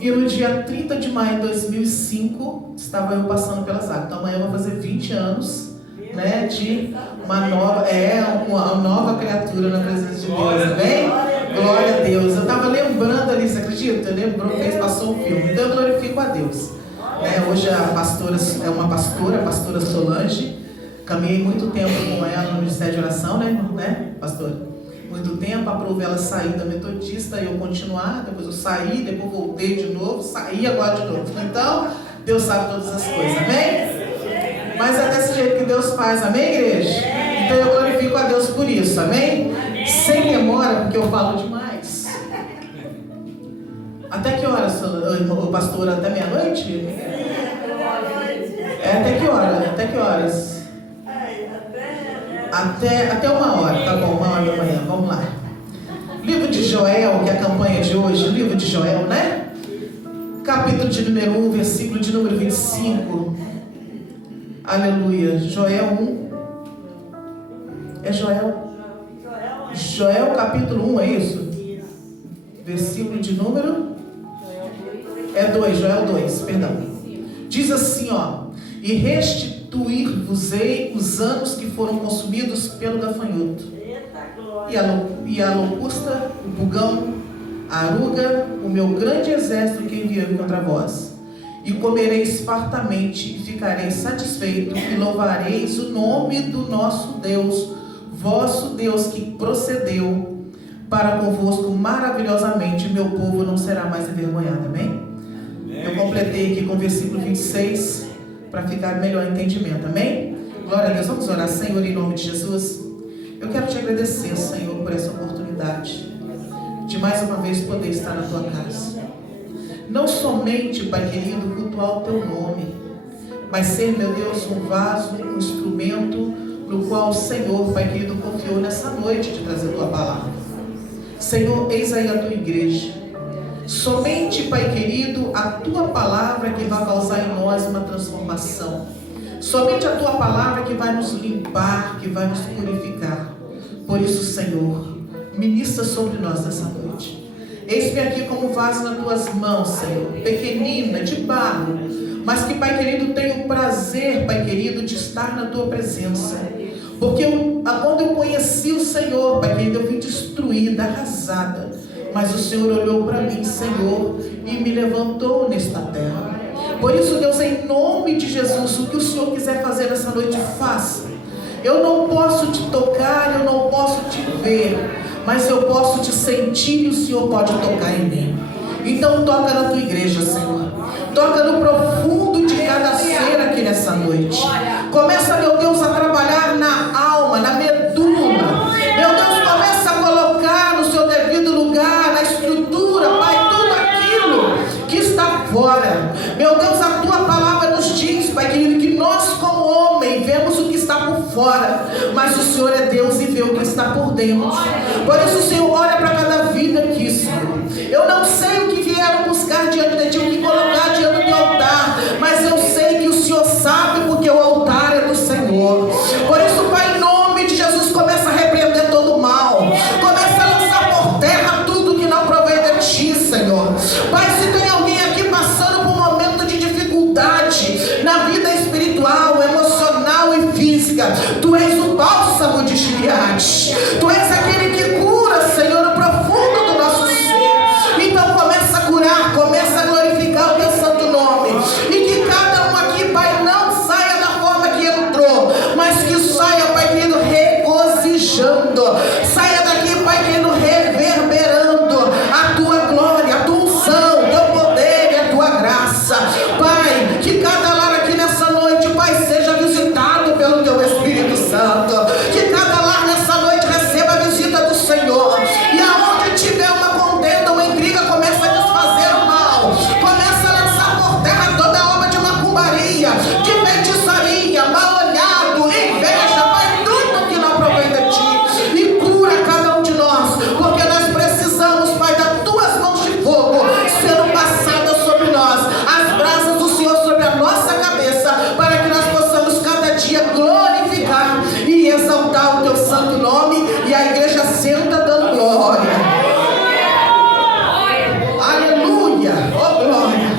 E no dia 30 de maio de 2005, estava eu passando pelas águas. Então amanhã eu vou fazer 20 anos, né, de uma nova criatura na presença de Deus, amém? Glória a Deus. Eu estava lembrando ali, você acredita? Lembrou, passou um filme. Então eu glorifico a Deus. Né? Hoje a pastora é uma pastora, a pastora Solange. Caminhei muito tempo com ela no Ministério de Oração, né, pastora? Muito tempo, aprovei ela sair da metodista e eu continuar. Depois eu saí, depois voltei de novo, saí agora de novo. Então, Deus sabe todas as coisas, amém? Mas é desse jeito que Deus faz, amém, igreja? Então eu glorifico a Deus por isso, amém? Sem demora, porque eu falo demais. Até que horas, pastor? Até meia-noite? Até que horas? Até que horas? Até 1h, tá bom, 1h da manhã, vamos lá. Livro de Joel, que é a campanha de hoje, livro de Joel, né? Capítulo de número 1, versículo de número 25. Aleluia. Joel 1. É Joel? Joel capítulo 1, é isso? Versículo de número? É 2, Joel 2, perdão. Diz assim, ó. E restituir-vos-ei os anos que foram consumidos pelo gafanhoto. E a locusta, o pulgão, a aruga, o meu grande exército que enviei contra vós. E comereis fartamente, e ficareis satisfeitos, e louvareis o nome do nosso Deus, vosso Deus que procedeu para convosco maravilhosamente, meu povo não será mais envergonhado, amém? Eu completei aqui com o versículo 26, para ficar melhor entendimento, amém? Glória a Deus, vamos orar, Senhor, em nome de Jesus. Eu quero te agradecer, Senhor, por essa oportunidade de mais uma vez poder estar na tua casa. Não somente, Pai querido, cultuar o teu nome, mas ser, meu Deus, um vaso, um instrumento no qual o Senhor, Pai querido, confiou nessa noite de trazer a tua palavra. Senhor, eis aí a tua igreja. Somente, Pai querido, a tua palavra que vai causar em nós uma transformação. Somente a tua palavra que vai nos limpar, que vai nos purificar. Por isso, Senhor, ministra sobre nós nessa noite. Eis-me aqui como vaso nas tuas mãos, Senhor, pequenina, de barro, mas que, Pai querido, tenho o prazer, Pai querido, de estar na tua presença. Porque quando eu conheci o Senhor, Pai querido, eu vim destruída, arrasada. Mas o Senhor olhou para mim, Senhor, e me levantou nesta terra. Por isso, Deus, em nome de Jesus, o que o Senhor quiser fazer nessa noite, faça. Eu não posso te tocar, eu não posso te ver, mas eu posso te sentir e o Senhor pode tocar em mim. Então toca na tua igreja, Senhor. Toca no profundo de cada ser aqui nessa noite. Começa, meu Deus, a trabalhar na alma, na medula. Meu Deus, começa a colocar no seu devido lugar, na estrutura, Pai, tudo aquilo que está fora. Meu Deus, a tua palavra nos diz, Pai querido, que nós como homem vemos o que está por fora, mas o Senhor é Deus e vê o que está por dentro. Por isso o Senhor olha para cada vida aqui, Senhor. Eu não sei o que vieram buscar diante de ti, o que colocar diante do teu altar, mas eu sei que o Senhor sabe, porque o altar é do Senhor. Por isso, Pai, em nome de Jesus, começa a repreender todo o mal, começa a lançar por terra tudo que não provém de ti, Senhor. Pai, se tem alguém aqui passando por um momento de dificuldade na vida espiritual, emocional e física, tu és o bálsamo de Gileade, tu és aquele que cura, Senhor, o profundo do nosso ser. Então começa a curar, começa a glorificar o teu santo nome, e que cada um aqui, Pai, não saia da forma que entrou, mas que saia, Pai querido, regozijando, saia daqui, Pai querido, reverberando a tua glória, a tua unção, o teu poder e a tua graça. Pai, que cada lar aqui nessa noite, Pai, seja visitado pelo teu Espírito Santo, que cada lar nessa noite receba a visita do Senhor, e aonde tiver uma contenda, uma intriga, começa a desfazer o mal, começa a lançar por terra toda obra de macumbaria, de feitiçaria, mal olhado, inveja, Pai, tudo que não provém de ti, e cura cada um de nós, porque nós precisamos, Pai, das tuas mãos de fogo sendo passadas sobre nós, as brasas do Senhor sobre a nossa cabeça, para que nós possamos cada dia glorificar e exaltar o teu santo nome, e a igreja senta dando glória. Aleluia, oh glória,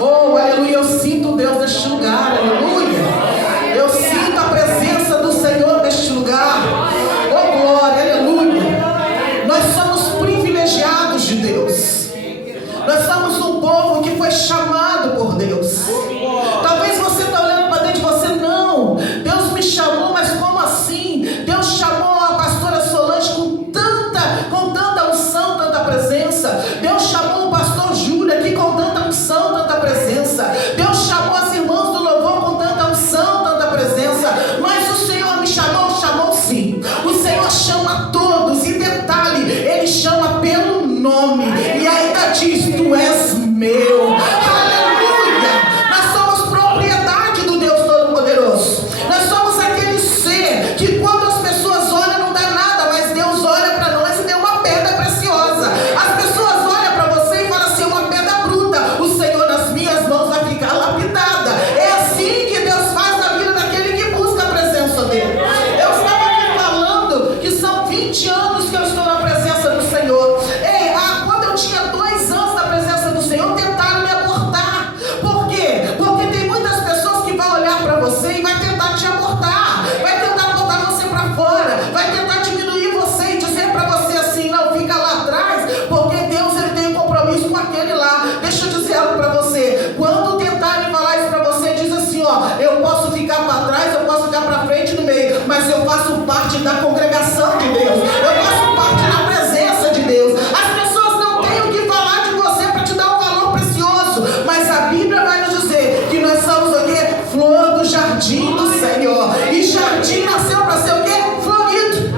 oh aleluia. Eu sinto Deus neste lugar, aleluia. Eu sinto a presença do Senhor neste lugar, oh glória, aleluia. Nós somos privilegiados de Deus, nós somos um povo que foi chamado por Deus. Talvez você está olhando para dentro de você, não, Deus me chamou, mas como assim? Deus chamou a pastora Solange com tanta unção, tanta presença. Deus chamou o pastor Júlio aqui com tanta unção, tanta presença. Deus chamou as irmãs do louvor com tanta unção, tanta presença. Mas o Senhor me chamou sim. O Senhor chama todos, e detalhe, Ele chama pelo nome, e ainda diz, tu és meu. Aleluia. Nós somos propriedade do Deus Todo-Poderoso. Nós somos aquele ser que quando as pessoas olham não dá nada, mas Deus olha para nós e deu uma pedra preciosa. As pessoas olham para você e falam assim, uma pedra bruta, o Senhor nas minhas mãos vai ficar lapidada. É assim que Deus faz na vida daquele que busca a presença dele. Eu estava aqui falando que são 20 anos que eu estou na presença do Senhor. Quando eu tinha 2 anos na presença do Senhor, tentaram me abortar. Por quê? Porque tem muitas pessoas que vão olhar para você e vai tentar te abortar, vai tentar botar você para fora, vai tentar diminuir você e dizer para você assim, não, fica lá atrás, porque Deus, Ele tem um compromisso com aquele lá. Deixa eu dizer algo para você, quando tentarem falar isso para você, diz assim, ó, eu posso ficar para trás, eu posso ficar para frente, no meio, mas eu faço parte da congregação de Deus, eu faço parte da presença de Deus. As pessoas não têm o que falar de você para te dar um valor precioso, mas a Bíblia vai nos dizer que nós somos o quê? Flor do jardim do Senhor, e jardim nasceu para ser o quê? Florido.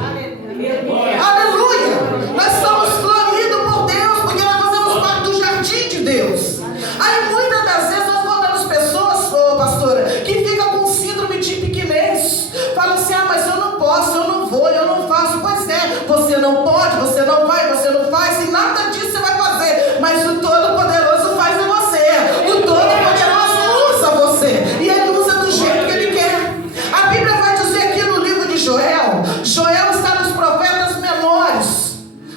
Aleluia. Nós somos floridos por Deus, porque nós fazemos parte do jardim de Deus. Aí muitas das vezes nós encontramos pessoas, pastora, que ficam com síndrome de pequenez, falam assim, mas eu não posso, eu não vou, eu não faço. Pois é, você não pode, você não vai, você não faz, e nada disso você vai fazer, mas o Todo-Poderoso faz em você. O Todo-Poderoso usa você, e Ele usa do jeito que Ele quer. A Bíblia vai dizer aqui no livro de Joel está nos profetas menores.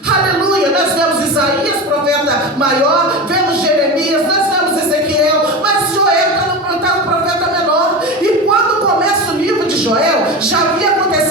Aleluia. Nós vemos Isaías, profeta maior, vemos Jeremias, nós vemos Ezequiel, mas Joel está no profeta menor. E quando começa o livro de Joel, já havia acontecido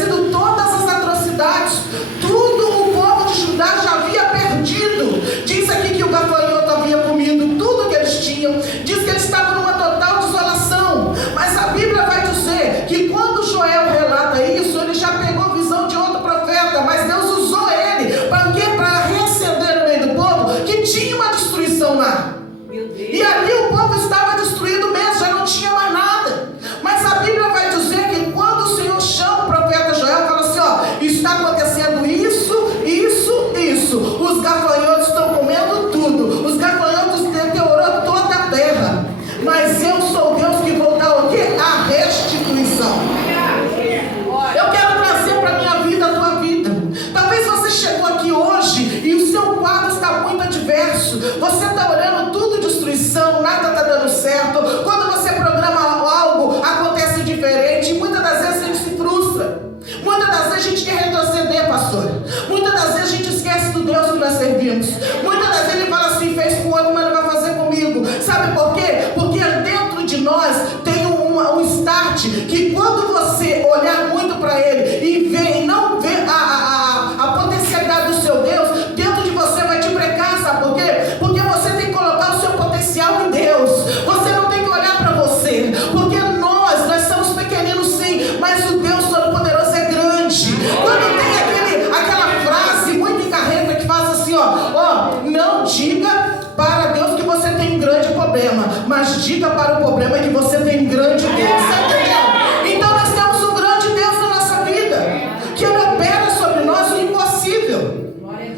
isso. Você está olhando tudo destruição, nada está dando certo. Quando você programa algo, acontece diferente. E muitas das vezes a gente se frustra. Muitas das vezes a gente quer retroceder, pastor. Muitas das vezes a gente esquece do Deus que nós servimos. Muitas das vezes ele fala assim, fez com o outro, mas não vai fazer comigo. Sabe por quê? Porque dentro de nós tem um start que quando você olhar muito para ele e ver, e não ver a potencialidade do seu Deus, dentro de você vai te brecar, sabe por quê? Porque você tem que colocar o seu potencial em Deus. Você não tem que olhar para você, porque nós somos pequeninos sim, mas o Deus Todo-Poderoso é grande. Quando tem aquela frase muito encarreta que faz assim, não diga para Deus que você tem um grande problema, mas diga para o problema que você tem um grande Deus. Está entendendo? Então nós temos um grande Deus na nossa vida, que ele opera sobre nós o impossível,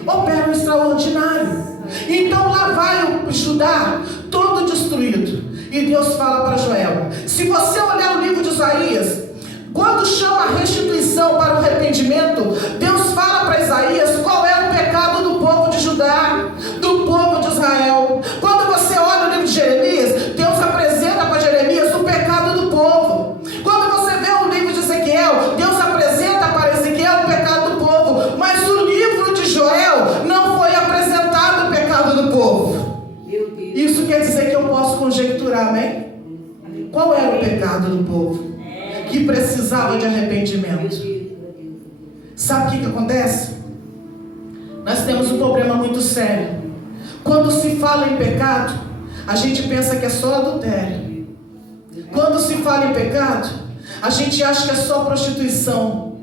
opera o extraordinário. Então lá vai o Judá todo destruído, e Deus fala para Joel. Se você olhar o livro de Isaías, quando chama a restituição para o arrependimento, Deus fala para Isaías qual é o pecado do povo de Judá, do povo de Israel. Quando você olha o livro de Jeremias, Deus apresenta para Jeremias o pecado do povo. Quando você vê o livro de Ezequiel, Deus apresenta para Ezequiel o pecado do povo. Mas o livro de Joel não foi apresentado o pecado do povo. Isso quer dizer que eu posso conjecturar, amém? Qual era o pecado do povo que precisava de arrependimento? Sabe o que acontece? Nós temos um problema muito sério. Quando se fala em pecado, a gente pensa que é só adultério. Quando se fala em pecado, a gente acha que é só prostituição,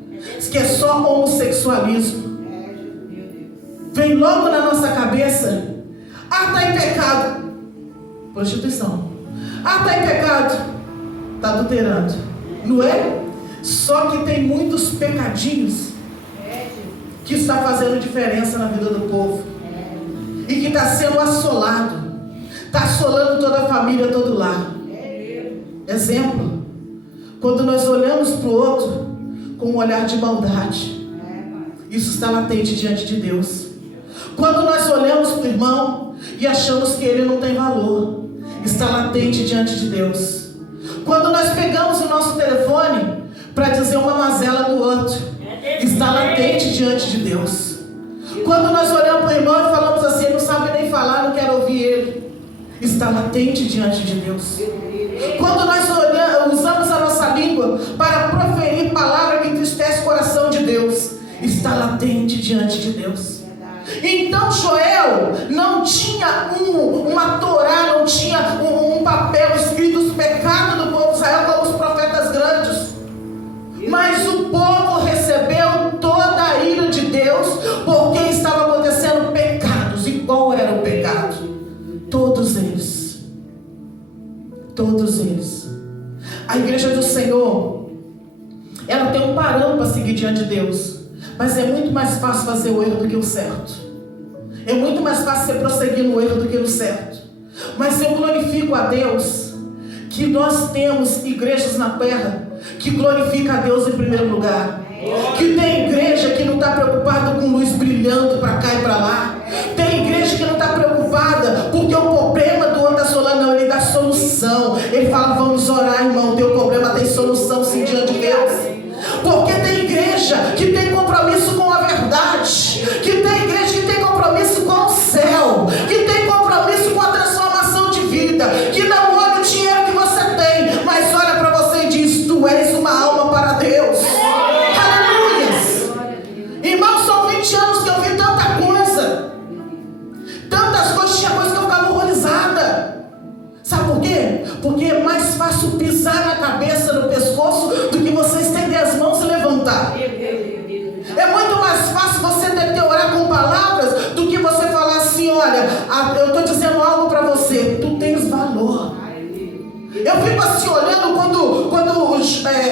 que é só homossexualismo. Vem logo na nossa cabeça: está em pecado, prostituição. Está em pecado, está adulterando. Não é? Só que tem muitos pecadinhos que está fazendo diferença na vida do povo, e que está sendo assolado, está assolando toda a família, todo o lar. Exemplo, quando nós olhamos para o outro com um olhar de maldade, isso está latente diante de Deus. Quando nós olhamos para o irmão e achamos que ele não tem valor, está latente diante de Deus. Quando nós pegamos o nosso telefone para dizer uma mazela do outro, está latente diante de Deus. Quando nós olhamos para o irmão e falamos assim, ele não sabe nem falar, não quero ouvir ele, está latente diante de Deus. Quando nós usamos a nossa língua para proferir palavra que entristece o coração de Deus, está latente diante de Deus. Então Joel não tinha uma Torá, não tinha um papel escrito os pecados do povo de Israel como os profetas grandes. Mas o povo recebeu toda a ira de Deus, porque estava acontecendo pecados. E qual era o pecado? Todos eles. Todos eles. A igreja do Senhor, ela tem um parâmetro para seguir diante de Deus. Mas é muito mais fácil fazer o erro do que o certo. É muito mais fácil você prosseguir no erro do que no certo. Mas eu glorifico a Deus que nós temos igrejas na terra que glorifica a Deus em primeiro lugar. Que tem igreja que não está preocupada com luz brilhando para cá e para lá. Tem igreja que não está preocupada porque o problema do outro está assolando, não, ele dá solução. Ele fala, vamos orar, irmão, o teu problema tem solução sim diante de Deus. Porque tem igreja que tem compromisso com a verdade, que tem igreja que tem compromisso com o céu, que tem compromisso com a transformação de vida, que não olha o dinheiro que você tem, mas olha para você e diz, tu és uma alma para Deus. Aleluia! Irmão, são 20 anos que eu vi tanta coisa, tantas coisas, tinha coisa que eu ficava horrorizada. Sabe por quê? Porque é mais fácil pisar na cabeça, no pescoço, do que você estender as mãos e levantar. É muito mais fácil você orar com palavras do que você falar assim, olha, eu estou dizendo algo para você, tu tens valor. Eu fico assim olhando quando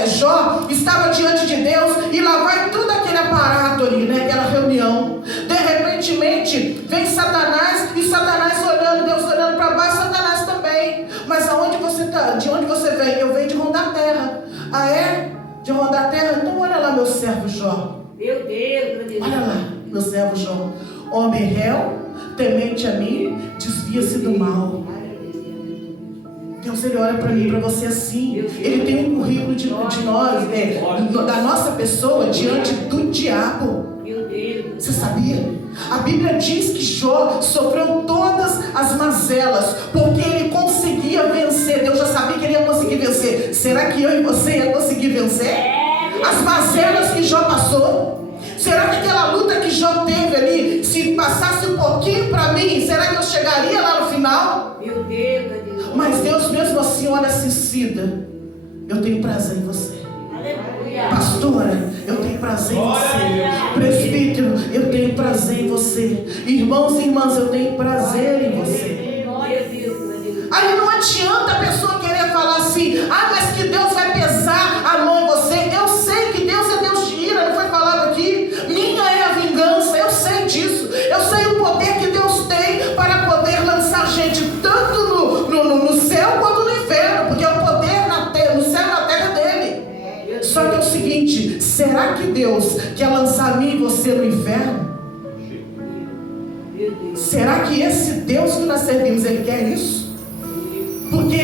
Jó estava diante de Deus e lá vai tudo aquele aparato ali, né? Aquela reunião. De repente vem Satanás e Satanás olhando, Deus olhando para baixo, Satanás também. Mas aonde você está? De onde você vem? Eu venho de rondar a terra. Ah é? De rondar a terra? Então olha lá meu servo Jó. Meu Deus, olha lá meu servo Jó. Homem réu, temente a mim, desvia-se do mal. Deus, Ele olha para mim e para você assim. Ele tem um currículo de nós, da nossa pessoa diante do diabo. Você sabia? A Bíblia diz que Jó sofreu todas as mazelas, porque ele conseguia vencer. Deus já sabia que ele ia conseguir vencer. Será que eu e você ia conseguir vencer? As mazelas que Jó passou. Será que aquela luta que Jó teve ali, se passasse um pouquinho para mim, será que eu chegaria lá no final? Meu Deus. Mas Deus mesmo assim, olha assim, Cida, eu tenho prazer em você. Pastora, eu tenho prazer em você. Presbítero, eu tenho prazer em você. Irmãos e irmãs, eu tenho prazer em você. Aí não adianta a pessoa querer falar assim: ah, mas que Deus vai pesar a mão em você. Eu sei que Deus é Deus de ira, não foi falado aqui. Minha é a vingança, eu sei disso. Eu sei o poder que Deus tem para poder lançar gente tanto no céu quanto no inferno, porque é o poder no céu e na terra dele. Só que é o seguinte: será que Deus quer lançar mim e você no inferno? Será que esse Deus que nós servimos, Ele quer isso? Porque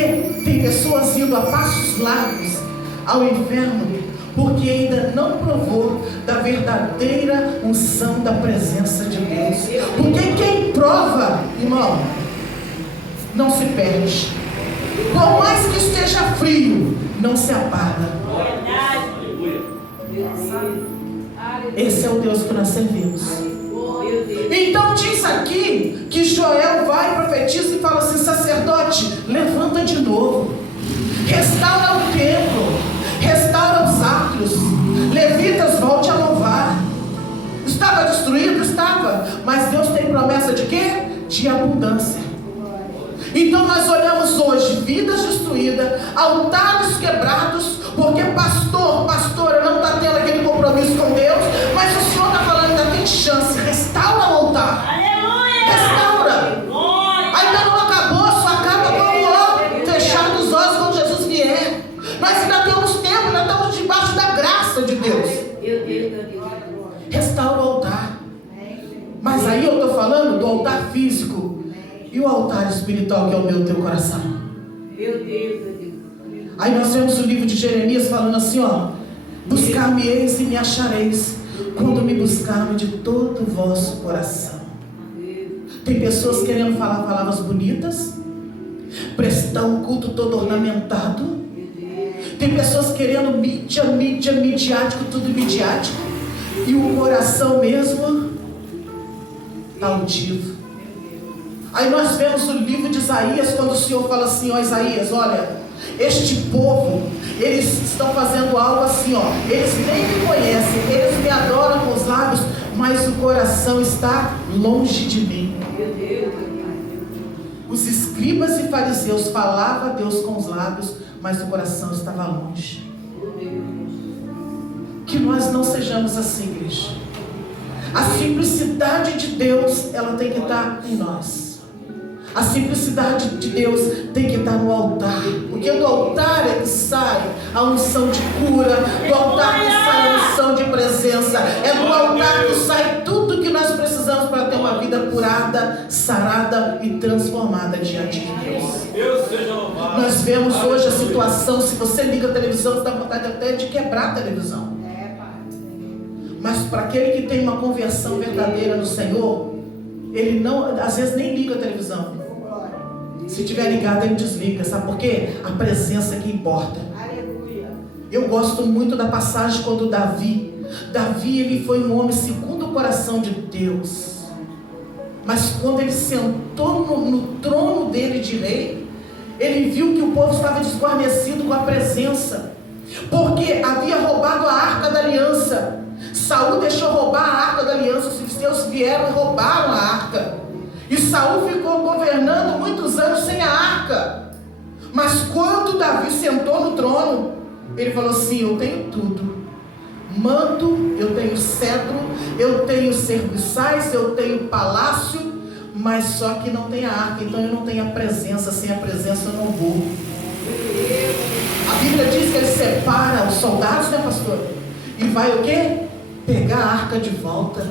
tem pessoas indo a passos largos ao inferno, porque ainda não provou da verdadeira unção da presença de Deus. Porque quem prova, irmão, não se perde. Por mais que esteja frio, não se apaga. Esse é o Deus que nós servimos. Então diz aqui que Joel vai, profetiza e fala assim: sacerdote, levanta de novo, restaura o templo, restaura os átrios, levitas, volte a louvar. Estava destruído? Estava. Mas Deus tem promessa de quê? De abundância. Então nós olhamos hoje vidas destruídas, altares quebrados, porque pastora não está tendo aquele compromisso com Deus, mas o Senhor está falando, ainda tem chance, restaura o altar. Aleluia! Restaura! Ainda não acabou, só acaba quando fechar os olhos quando Jesus vier. Nós ainda temos tempo, ainda estamos debaixo da graça de Deus. Restaura o altar. Mas aí eu estou falando do altar físico e o altar espiritual, que é o meu teu coração. Meu Deus. Aí nós vemos o livro de Jeremias falando assim, ó: buscar-me-eis e me achareis, quando me buscarmos de todo o vosso coração. Tem pessoas querendo falar palavras bonitas, prestar um culto todo ornamentado. Tem pessoas querendo mídia, midiático, tudo midiático, e o coração mesmo está altivo. Aí nós vemos o livro de Isaías, quando o Senhor fala assim: ó Isaías, olha, este povo, eles estão fazendo algo assim, ó, eles nem me conhecem, eles me adoram com os lábios, mas o coração está longe de mim. Os escribas e fariseus falavam a Deus com os lábios, mas o coração estava longe. Que nós não sejamos assim, igreja. A simplicidade de Deus, ela tem que estar em nós. A simplicidade de Deus tem que estar no altar, porque do altar é que sai a unção de cura, do altar que sai a unção de presença, é do altar que sai tudo que nós precisamos para ter uma vida curada, sarada e transformada diante de Deus. Nós vemos hoje a situação, se você liga a televisão, você dá vontade até de quebrar a televisão. Mas para aquele que tem uma conversão verdadeira no Senhor, ele não, às vezes nem liga a televisão. Se tiver ligado, ele desliga. Sabe por quê? A presença que importa. Eu gosto muito da passagem quando Davi, ele foi um homem segundo o coração de Deus. Mas quando ele sentou no trono dele de rei, ele viu que o povo estava desguarnecido com a presença, porque havia roubado a arca da aliança. Saul deixou roubar a arca da aliança, os filisteus vieram e roubaram a arca. E Saul ficou governando muitos anos sem a arca. Mas quando Davi sentou no trono, ele falou assim: eu tenho tudo. Manto, eu tenho cedro, eu tenho serviçais, eu tenho palácio, mas só que não tem a arca, então eu não tenho a presença. Sem a presença eu não vou. A Bíblia diz que ele separa os soldados, né, pastor? E vai o quê? Pegar a arca de volta.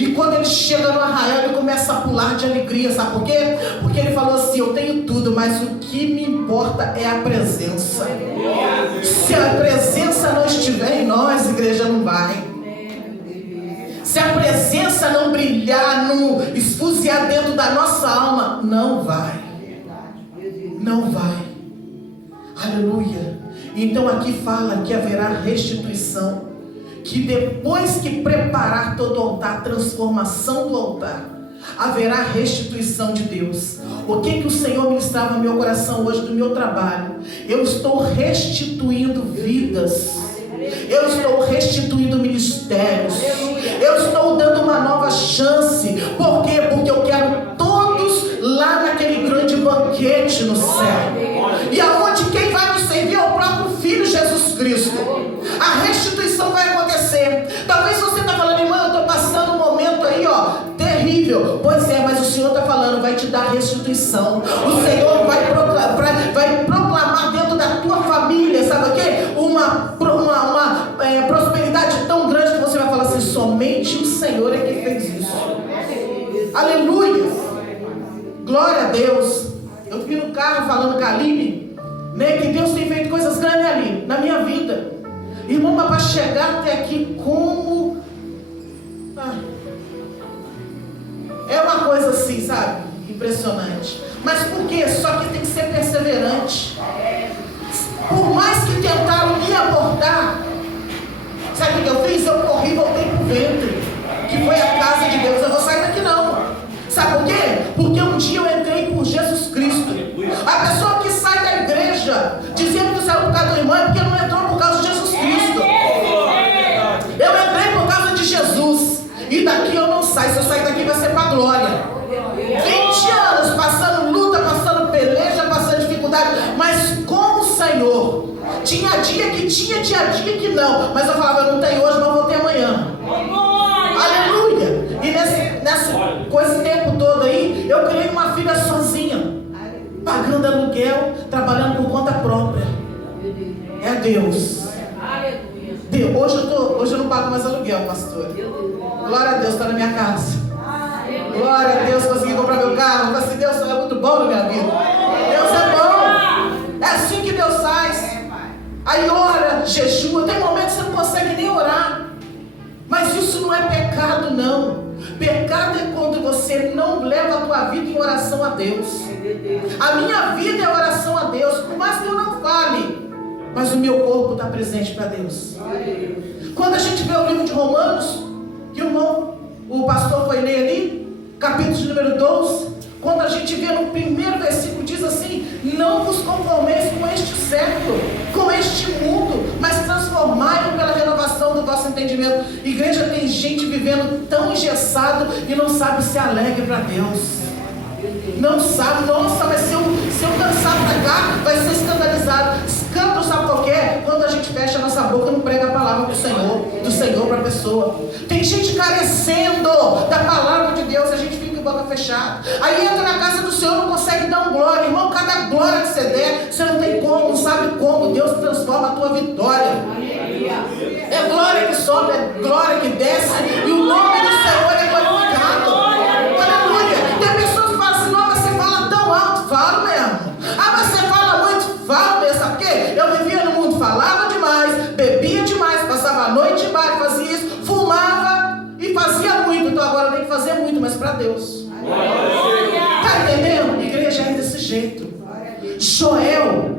E quando ele chega no arraial, ele começa a pular de alegria, sabe por quê? Porque ele falou assim: eu tenho tudo, mas o que me importa é a presença. Se a presença não estiver em nós, a igreja não vai. Se a presença não brilhar, não esfuziar dentro da nossa alma, não vai. Não vai. Aleluia. Então aqui fala que haverá restituição. Que depois que preparar todo o altar, transformação do altar, haverá restituição de Deus. O que o Senhor ministrava no meu coração hoje do meu trabalho? Eu estou restituindo vidas. Eu estou restituindo ministérios. Eu estou dando uma nova chance. Por quê? Porque eu quero todos lá naquele grande banquete no céu. E aonde quem vai nos servir é o próprio Filho Jesus Cristo. A restituição vai acontecer. Talvez você está falando: irmão, eu estou passando um momento aí, terrível. Pois é, mas o Senhor está falando, vai te dar restituição. O Senhor vai proclamar dentro da tua família, sabe o quê? Uma prosperidade tão grande que você vai falar assim: somente o Senhor é que fez isso. Aleluia. Glória a Deus. Eu fui no carro falando com a Aline, né, que Deus tem feito coisas grandes ali na minha vida. Irmão, mas para chegar até aqui, como... é uma coisa assim, sabe? Impressionante. Mas por quê? Só que tem que ser perseverante. Por mais que tentaram me abortar, sabe o que eu fiz? Eu corri e voltei pro ventre, que foi a casa de Deus. Eu vou sair daqui não. Sabe por quê? Porque um dia eu entrei por Jesus Cristo. A pessoa que sai da igreja dizendo que saiu por causa do irmão é porque não entrou por causa de Jesus Cristo. Eu entrei por causa de Jesus. E daqui eu não saio. Se eu sair daqui vai ser para a glória. 20 anos passando luta, passando peleja, passando dificuldade, mas com o Senhor. Tinha dia que tinha, tinha dia que não. Mas eu falava: eu não tenho hoje, mas vou ter amanhã. Aleluia. E nessa coisa, esse tempo todo aí, eu criei uma filha sozinha, pagando aluguel, trabalhando por conta própria. É Deus. Hoje eu não pago mais aluguel, pastor. Glória a Deus, está na minha casa. Glória a Deus, consegui comprar meu carro. Mas Deus é muito bom na minha vida. Deus é bom. É assim que Deus faz. Aí ora, jejua. Tem momentos que você não consegue nem orar. Mas isso não é pecado, não. Pecado é quando você não leva a tua vida em oração a Deus. A minha vida é oração a Deus. Por mais que eu não fale, mas o meu corpo está presente para Deus. Quando a gente vê o livro de Romanos, que o pastor foi ler ali, capítulo de número 12, quando a gente vê no primeiro versículo, diz assim: não vos conformeis com este século, com este mundo, mas transformai-vos pela renovação do vosso entendimento. Igreja, tem gente vivendo tão engessado e não sabe se alegre para Deus. Não sabe, nossa, mas se eu dançar para cá, vai ser escandalizado. Escândalo, sabe qual que é? Quando a gente fecha a nossa boca e não prega a palavra do Senhor para a pessoa. Tem gente carecendo da palavra de Deus, a gente fica com a boca fechada. Aí entra na casa do Senhor, não consegue dar um glória. Irmão, cada glória que você der, você não tem como, não sabe como. Deus transforma a tua vitória. É glória que sobe, é glória que desce, e o nome do Senhor é glorificado. Aleluia. Tem pessoas que falam assim: não, mas você fala tão alto. Falo mesmo. Ah, mas você fala muito. Falo mesmo. Sabe por quê? Eu vivia no mundo, falava demais, bebia demais, passava a noite em bar, fazia isso, fumava e fazia muito. Então agora eu tenho que fazer muito, mas para Deus. Está entendendo? Igreja é desse jeito. Joel,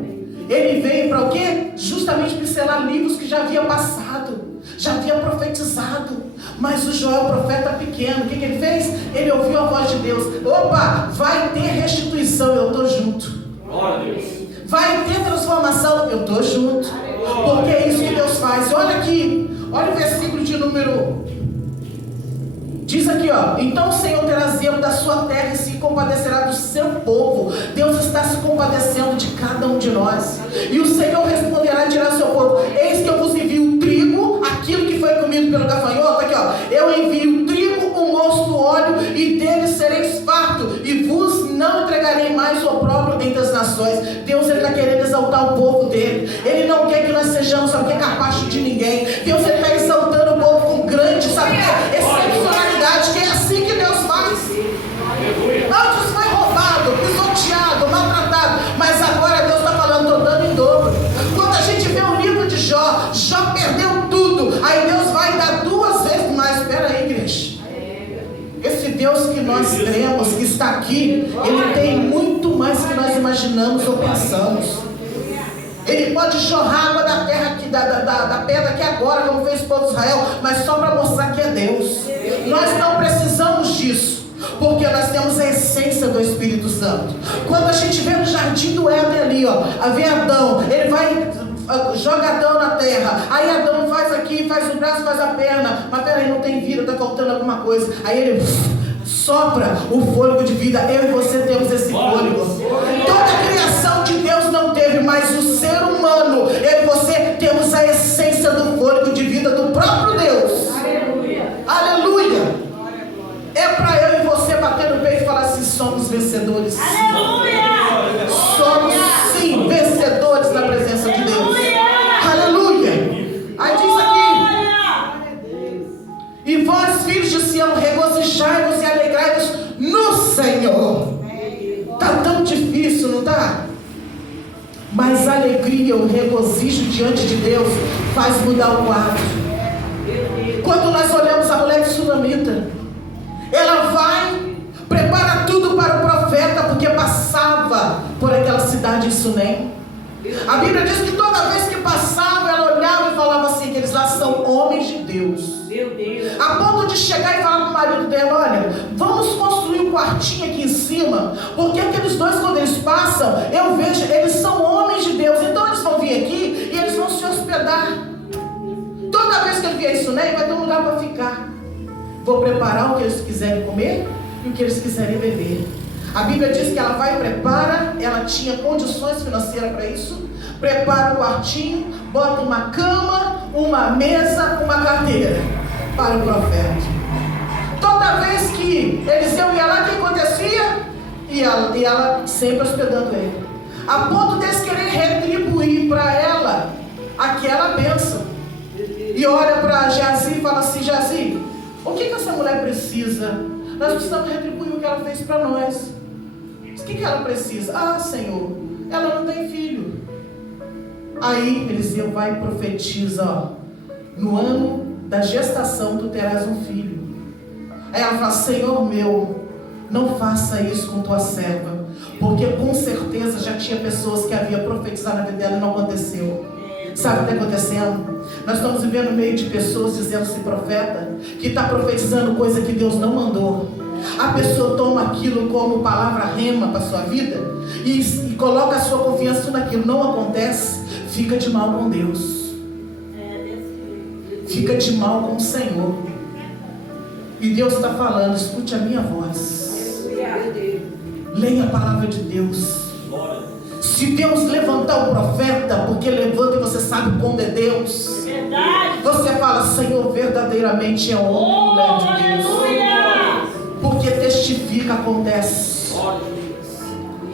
ele veio para o quê? Justamente pincelar livros que já havia passado, já havia profetizado. Mas o Joel, profeta pequeno, o que ele fez? Ele ouviu a voz de Deus. Opa, vai ter restituição, eu estou junto. Vai ter transformação, eu estou junto. Porque é isso que Deus faz. Olha aqui, olha o versículo de número... Diz aqui, então o Senhor terá zelo da sua terra e se compadecerá do seu povo. Deus está se compadecendo de cada um de nós. E o Senhor responderá e dirá ao seu povo: eis que eu vos envio o trigo, aquilo que foi comido pelo gafanhoto. Aqui, eu envio o trigo, o mosto, o óleo, e deles sereis farto, e vos não entregarei mais o opróbrio entre as nações. Deus está querendo exaltar o povo dele. Ele não quer que nós sejamos, sabe, capacho de ninguém. Deus está exaltando o povo com grande, sabe, excepcionalidade, que Antes foi roubado, pisoteado, maltratado, mas agora Deus está falando, estou dando em dobro. Quando a gente vê o livro de Jó, Jó perdeu tudo, aí Deus vai dar 2 vezes mais. Espera aí, igreja. Esse Deus que nós cremos, que está aqui, Ele tem muito mais que nós imaginamos ou pensamos. Ele pode jorrar água da terra aqui, da pedra aqui agora, como fez o povo de Israel, mas só para mostrar que é Deus. Nós não precisamos disso, porque nós temos a essência do Espírito Santo. Quando a gente vê no jardim do Éden ali, ó, vê Adão, ele vai, joga Adão na terra, aí Adão faz aqui, faz o braço, faz a perna, mas peraí, não tem vida, está faltando alguma coisa. Aí ele sopra o fôlego de vida. Eu e você temos esse fôlego. Toda a criação de Deus não teve, mas o ser humano, eu e você temos a essência do fôlego de vida do próprio Deus. Aleluia! Aleluia! É para eu e você bater no peito e falar assim: somos vencedores. Aleluia! Somos sim vencedores na presença de Deus. Aleluia! Aí diz aqui: e vós, filhos de Sião, regozijai-vos e alegrai-vos no Senhor. Está tão difícil, não está? Mas a alegria, o regozijo diante de Deus faz mudar o quadro. Quando nós olhamos a mulher de Sunamita, ela vai, prepara tudo para o profeta, porque passava por aquela cidade de Sunem. A Bíblia diz que toda vez que passava, ela olhava e falava assim, que eles lá são homens de Deus. Meu Deus. A ponto de chegar e falar para o marido dela: olha, vamos construir um quartinho aqui em cima, porque aqueles dois, quando eles passam, eu vejo, eles são homens de Deus, então eles vão vir aqui e eles vão se hospedar. Toda vez que ele vier isso, né, vai ter um lugar para ficar. Vou preparar o que eles quiserem comer e o que eles quiserem beber. A Bíblia diz que ela vai e prepara, ela tinha condições financeiras para isso, prepara o quartinho, bota uma cama, uma mesa, uma cadeira para o profeta. Toda vez que Eliseu ia lá, o que acontecia? E ela sempre hospedando ele, a ponto deles querer retribuir para ela aquela bênção. E olha para Geazi e fala assim: Geazi, o que essa mulher precisa? Nós precisamos retribuir o que ela fez para nós. O que ela precisa? Ah, Senhor, ela não tem filho. Aí Eliseu vai e profetiza: ó, no ano da gestação tu terás um filho. Aí ela fala: Senhor meu, não faça isso com tua serva, porque com certeza já tinha pessoas que haviam profetizado na vida dela e não aconteceu. Sabe o que está acontecendo? Nós estamos vivendo no meio de pessoas dizendo-se profeta, que está profetizando coisa que Deus não mandou. A pessoa toma aquilo como palavra rema para a sua vida e coloca a sua confiança naquilo. Não acontece, fica de mal com Deus, fica de mal com o Senhor. E Deus está falando: escute a minha voz, leia a palavra de Deus. Se Deus levantar o profeta, porque levanta e você sabe quando é Deus, você fala: Senhor, verdadeiramente é homem e mulher de Deus, porque testifica, acontece.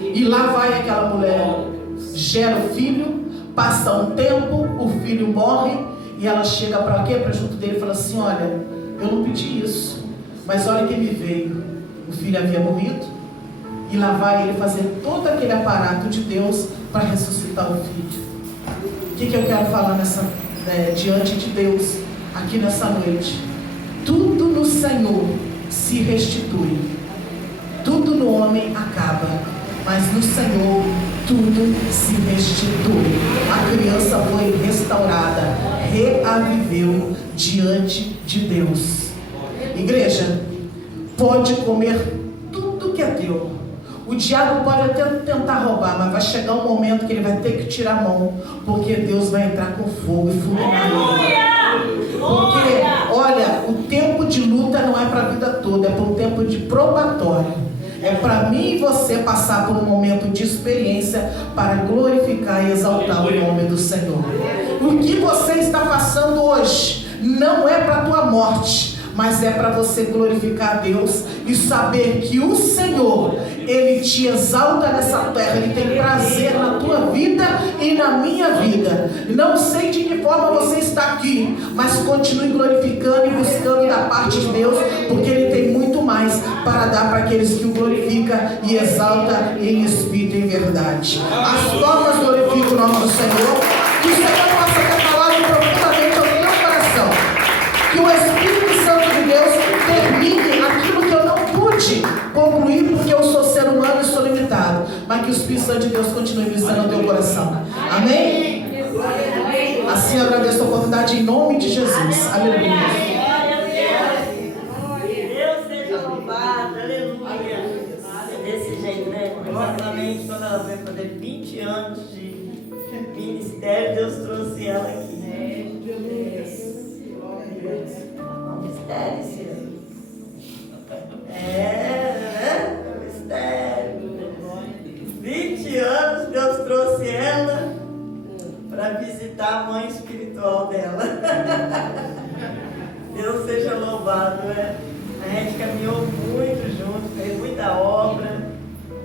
E lá vai aquela mulher, gera o filho, passa um tempo, o filho morre, e ela chega para quê? Para junto dele e fala assim: olha, eu não pedi isso, mas olha quem me veio. O filho havia morrido, e lá vai ele fazer todo aquele aparato de Deus para ressuscitar o filho. O que eu quero falar diante de Deus aqui nessa noite? Tudo no Senhor se restitui, tudo no homem acaba, mas no Senhor tudo se restitui. A criança foi restaurada, reaviveu diante de Deus. Igreja, pode comer tudo que é teu. O diabo pode até tentar roubar, mas vai chegar um momento que ele vai ter que tirar a mão, porque Deus vai entrar com fogo e fulminar ele. Porque, olha, o tempo de luta não é para a vida toda, é para um tempo de probatório. É para mim e você passar por um momento de experiência para glorificar e exaltar o nome do Senhor. O que você está passando hoje não é para a tua morte, mas é para você glorificar a Deus e saber que o Senhor, Ele te exalta nessa terra, Ele tem prazer na tua vida e na minha vida. Não sei de que forma você está aqui, mas continue glorificando e buscando da parte de Deus, porque Ele tem muito mais para dar para aqueles que o glorificam e exalta em espírito e em verdade. As palmas glorificam o nome do Senhor. Que o Senhor possa ter falado profundamente ao teu coração. Que o Espírito Santo de Deus termine aquilo que eu não pude concluir, porque eu sou ser humano e sou limitado. Mas que o Espírito Santo de Deus continue ministrando no teu coração. Amém? Assim eu agradeço a oportunidade em nome de Jesus. Aleluia. Deus seja louvado, aleluia. Desse jeito, né? Exatamente quando ela veio fazer 20 anos de ministério, Deus trouxe ela aqui. Mistério, Senhor. Mistério. 20 anos, Deus trouxe ela para visitar a mãe espiritual dela. Deus seja louvado, né? A gente caminhou muito junto, fez muita obra.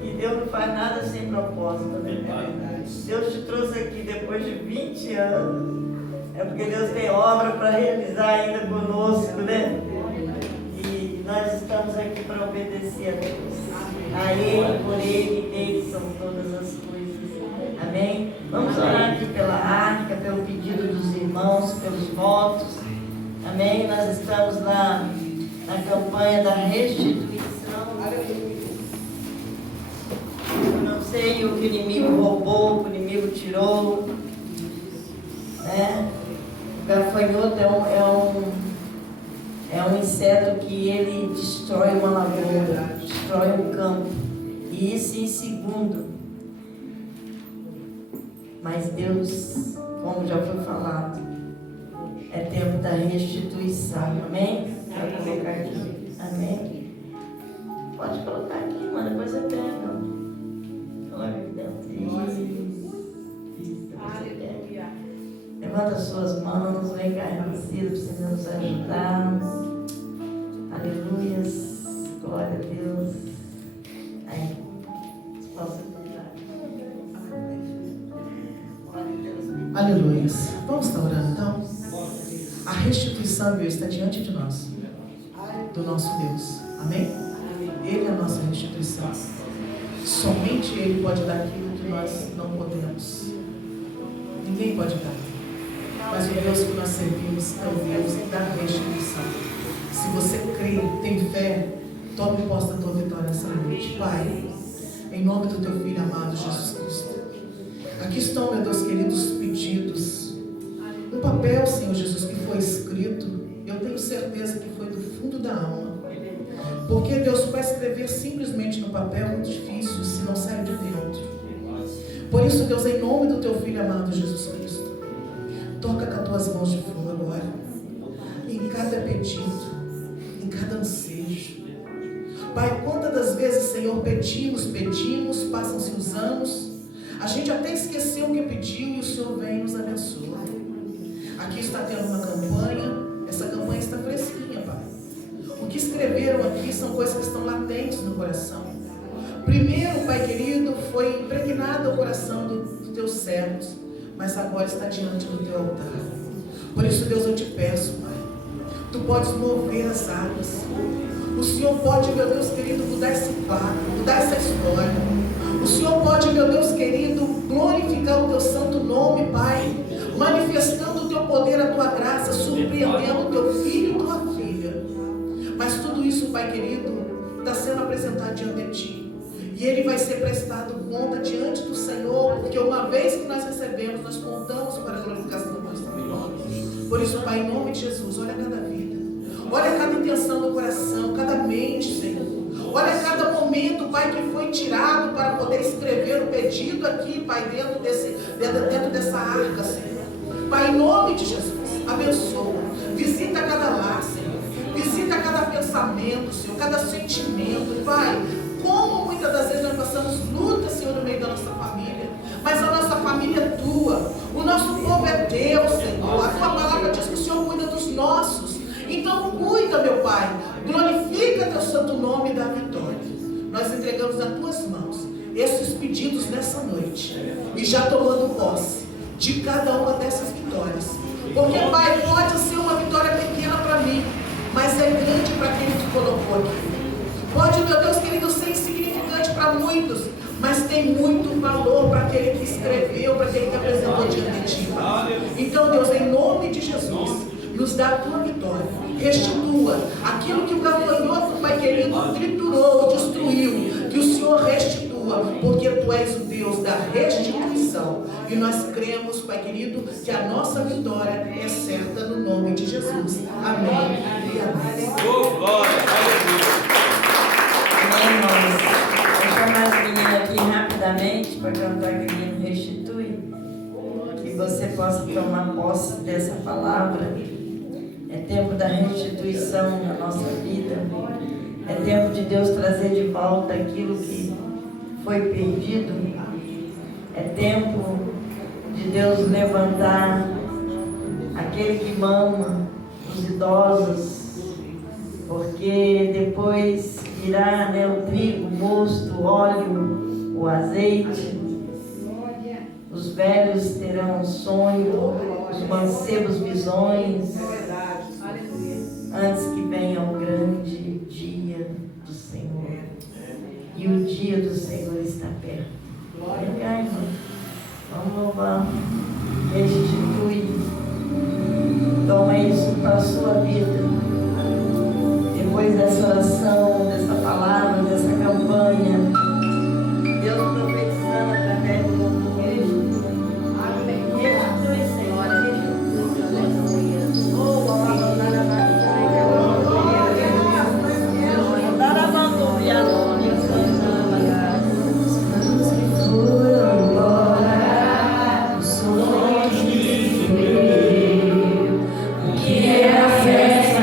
E Deus não faz nada sem propósito, né? Deus te trouxe aqui depois de 20 anos. É porque Deus tem obra para realizar ainda conosco, né? E nós estamos aqui para obedecer a Deus. A Ele, por Ele, dele são todas as coisas. Amém? Vamos orar aqui pela arca, pelo pedido dos irmãos, pelos votos. Amém? Nós estamos na campanha da restituição. Eu não sei o que o inimigo roubou, o que o inimigo tirou. Né? O gafanhoto é um inseto que ele destrói uma lavoura, destrói um campo. E isso em segundo. Mas Deus, como já foi falado, é tempo da restituição. Amém? Pode colocar aqui. Amém? Pode colocar aqui, mano. Depois você pega. Glória a Deus. Isso. Aleluia. Levanta as suas mãos. Vem cá, Renascido, para você nos ajudar. Aleluia. Glória a Deus. Aí. Posso ajudar. Aleluia. Vamos estar orando então? A restituição, meu, está diante de nós, do nosso Deus. Amém? Ele é a nossa restituição. Somente Ele pode dar aquilo que nós não podemos. Ninguém pode dar. Mas o Deus que nós servimos é o Deus da restituição. Se você crê, tem fé, tome posse da tua vitória essa noite. Pai, em nome do teu Filho amado Jesus Cristo, aqui estão, meu Deus querido, os pedidos. Um papel, Senhor Jesus, que foi escrito, eu tenho certeza que foi do fundo da alma. Porque, Deus, para escrever simplesmente no papel é muito difícil, se não sai de dentro. Por isso, Deus, em nome do teu Filho amado Jesus Cristo, toca com as tuas mãos de fogo agora, em cada pedido, em cada ansejo. Pai, quantas das vezes, Senhor, pedimos, passam-se os anos, a gente até esqueceu o que pediu e o Senhor vem e nos abençoa. Aqui está tendo uma campanha, essa campanha está fresquinha, Pai. O que escreveram aqui são coisas que estão latentes no coração. Primeiro, Pai querido, foi impregnado o coração dos teus servos, mas agora está diante do teu altar. Por isso, Deus, eu te peço, Pai, tu podes mover as águas. O Senhor pode, meu Deus querido, mudar esse quadro, mudar essa história. O Senhor pode, meu Deus querido, glorificar o teu santo nome, Pai, manifestando o teu poder, a tua graça, surpreendendo o teu filho e tua filha. Mas tudo isso, Pai querido, está sendo apresentado diante de ti. E ele vai ser prestado conta diante do Senhor, porque uma vez que nós recebemos, nós contamos para a glorificação do nosso nome. Por isso, Pai, em nome de Jesus, olha cada vida. Olha cada intenção do coração, cada mente, Senhor. Olha cada momento, Pai, que foi tirado para poder escrever o pedido aqui, Pai, dentro dessa arca, Senhor. Pai, em nome de Jesus, abençoa. Visita cada lar, Senhor. Visita cada pensamento, Senhor, cada sentimento, Pai. Como muitas das vezes nós passamos luta, Senhor, no meio da nossa família. Mas a nossa família é tua. O nosso povo é teu, Senhor. A tua palavra diz que o Senhor cuida dos nossos. Então cuida, meu Pai. Glorifica teu santo nome e dá vitória. Nós entregamos nas tuas mãos esses pedidos nessa noite e já tomando posse de cada uma dessas vitórias. Porque, Pai, pode ser uma vitória pequena para mim, mas é grande para aquele que colocou aqui. Pode, meu Deus querido, ser insignificante para muitos, mas tem muito valor para aquele que escreveu, para aquele que apresentou diante de ti. Então, Deus, em nome de Jesus, nos dá a tua vitória. Restitua aquilo que o gafanhoto, Pai querido, triturou, destruiu. Que o Senhor restitua, porque tu és o Deus da restituição. E nós cremos, Pai querido, que a nossa vitória é certa no nome de Jesus. Amém e amém. Oh, glória, aleluia. Amém, irmãos. Vou chamar as meninas aqui rapidamente para cantar que o menino restitui. Que você possa tomar posse dessa palavra. É tempo da restituição na nossa vida. É tempo de Deus trazer de volta aquilo que foi perdido. É tempo de Deus levantar aquele que mama os idosos, porque depois virá, né, o trigo, o mosto, o óleo, o azeite. Os velhos terão sonho, os mancebos visões, antes que venha o grande dia do Senhor. E o dia do Senhor está perto. Vem cá, irmão. Vamos louvar. Restitui. Toma isso para a sua vida. Depois dessa oração, dessa palavra, dessa campanha, Deus profetizando através do louvor. Restitui, Senhor. Restitui. Oh, abandonar a Que é a festa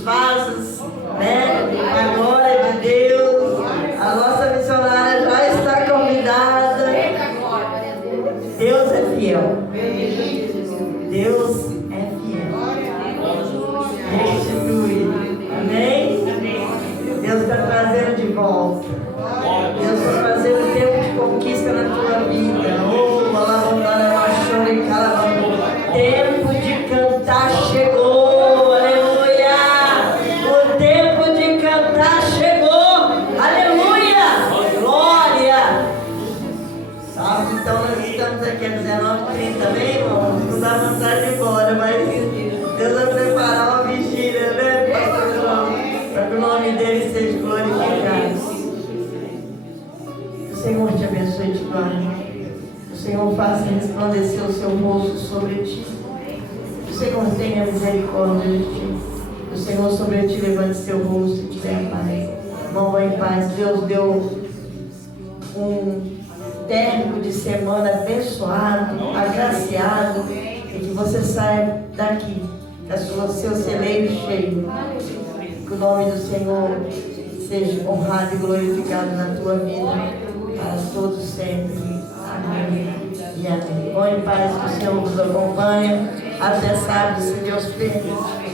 os vasos, né? A glória de Deus. A nossa missionária já está convidada. Deus é fiel. Deus é fiel. Restitui. Amém? Deus está trazendo de volta. Deus está trazendo tempo de conquista na tua vida. Tempo de cantar chegou. Aleluia. O tempo de cantar chegou. Aleluia. Glória. Sabe, então nós estamos aqui às 19h30 também, irmão. Não dá vontade de ir embora, mas Deus vai preparar uma vigília, né, pastor João? Para que o nome dele seja glorificado. O Senhor te abençoe e te guarde. O Senhor faça resplandecer o seu rosto sobre ti. O Senhor tenha misericórdia de ti. O Senhor sobre ti levante seu rosto e te dê a paz. Vão em paz. Deus deu um término de semana abençoado, agraciado, e que você saia daqui com o seu celeiro cheio. Que o nome do Senhor seja honrado e glorificado na tua vida para todos sempre. Amém e amém. Vão em paz, que o Senhor nos acompanha. Até sábado, se Deus permitir.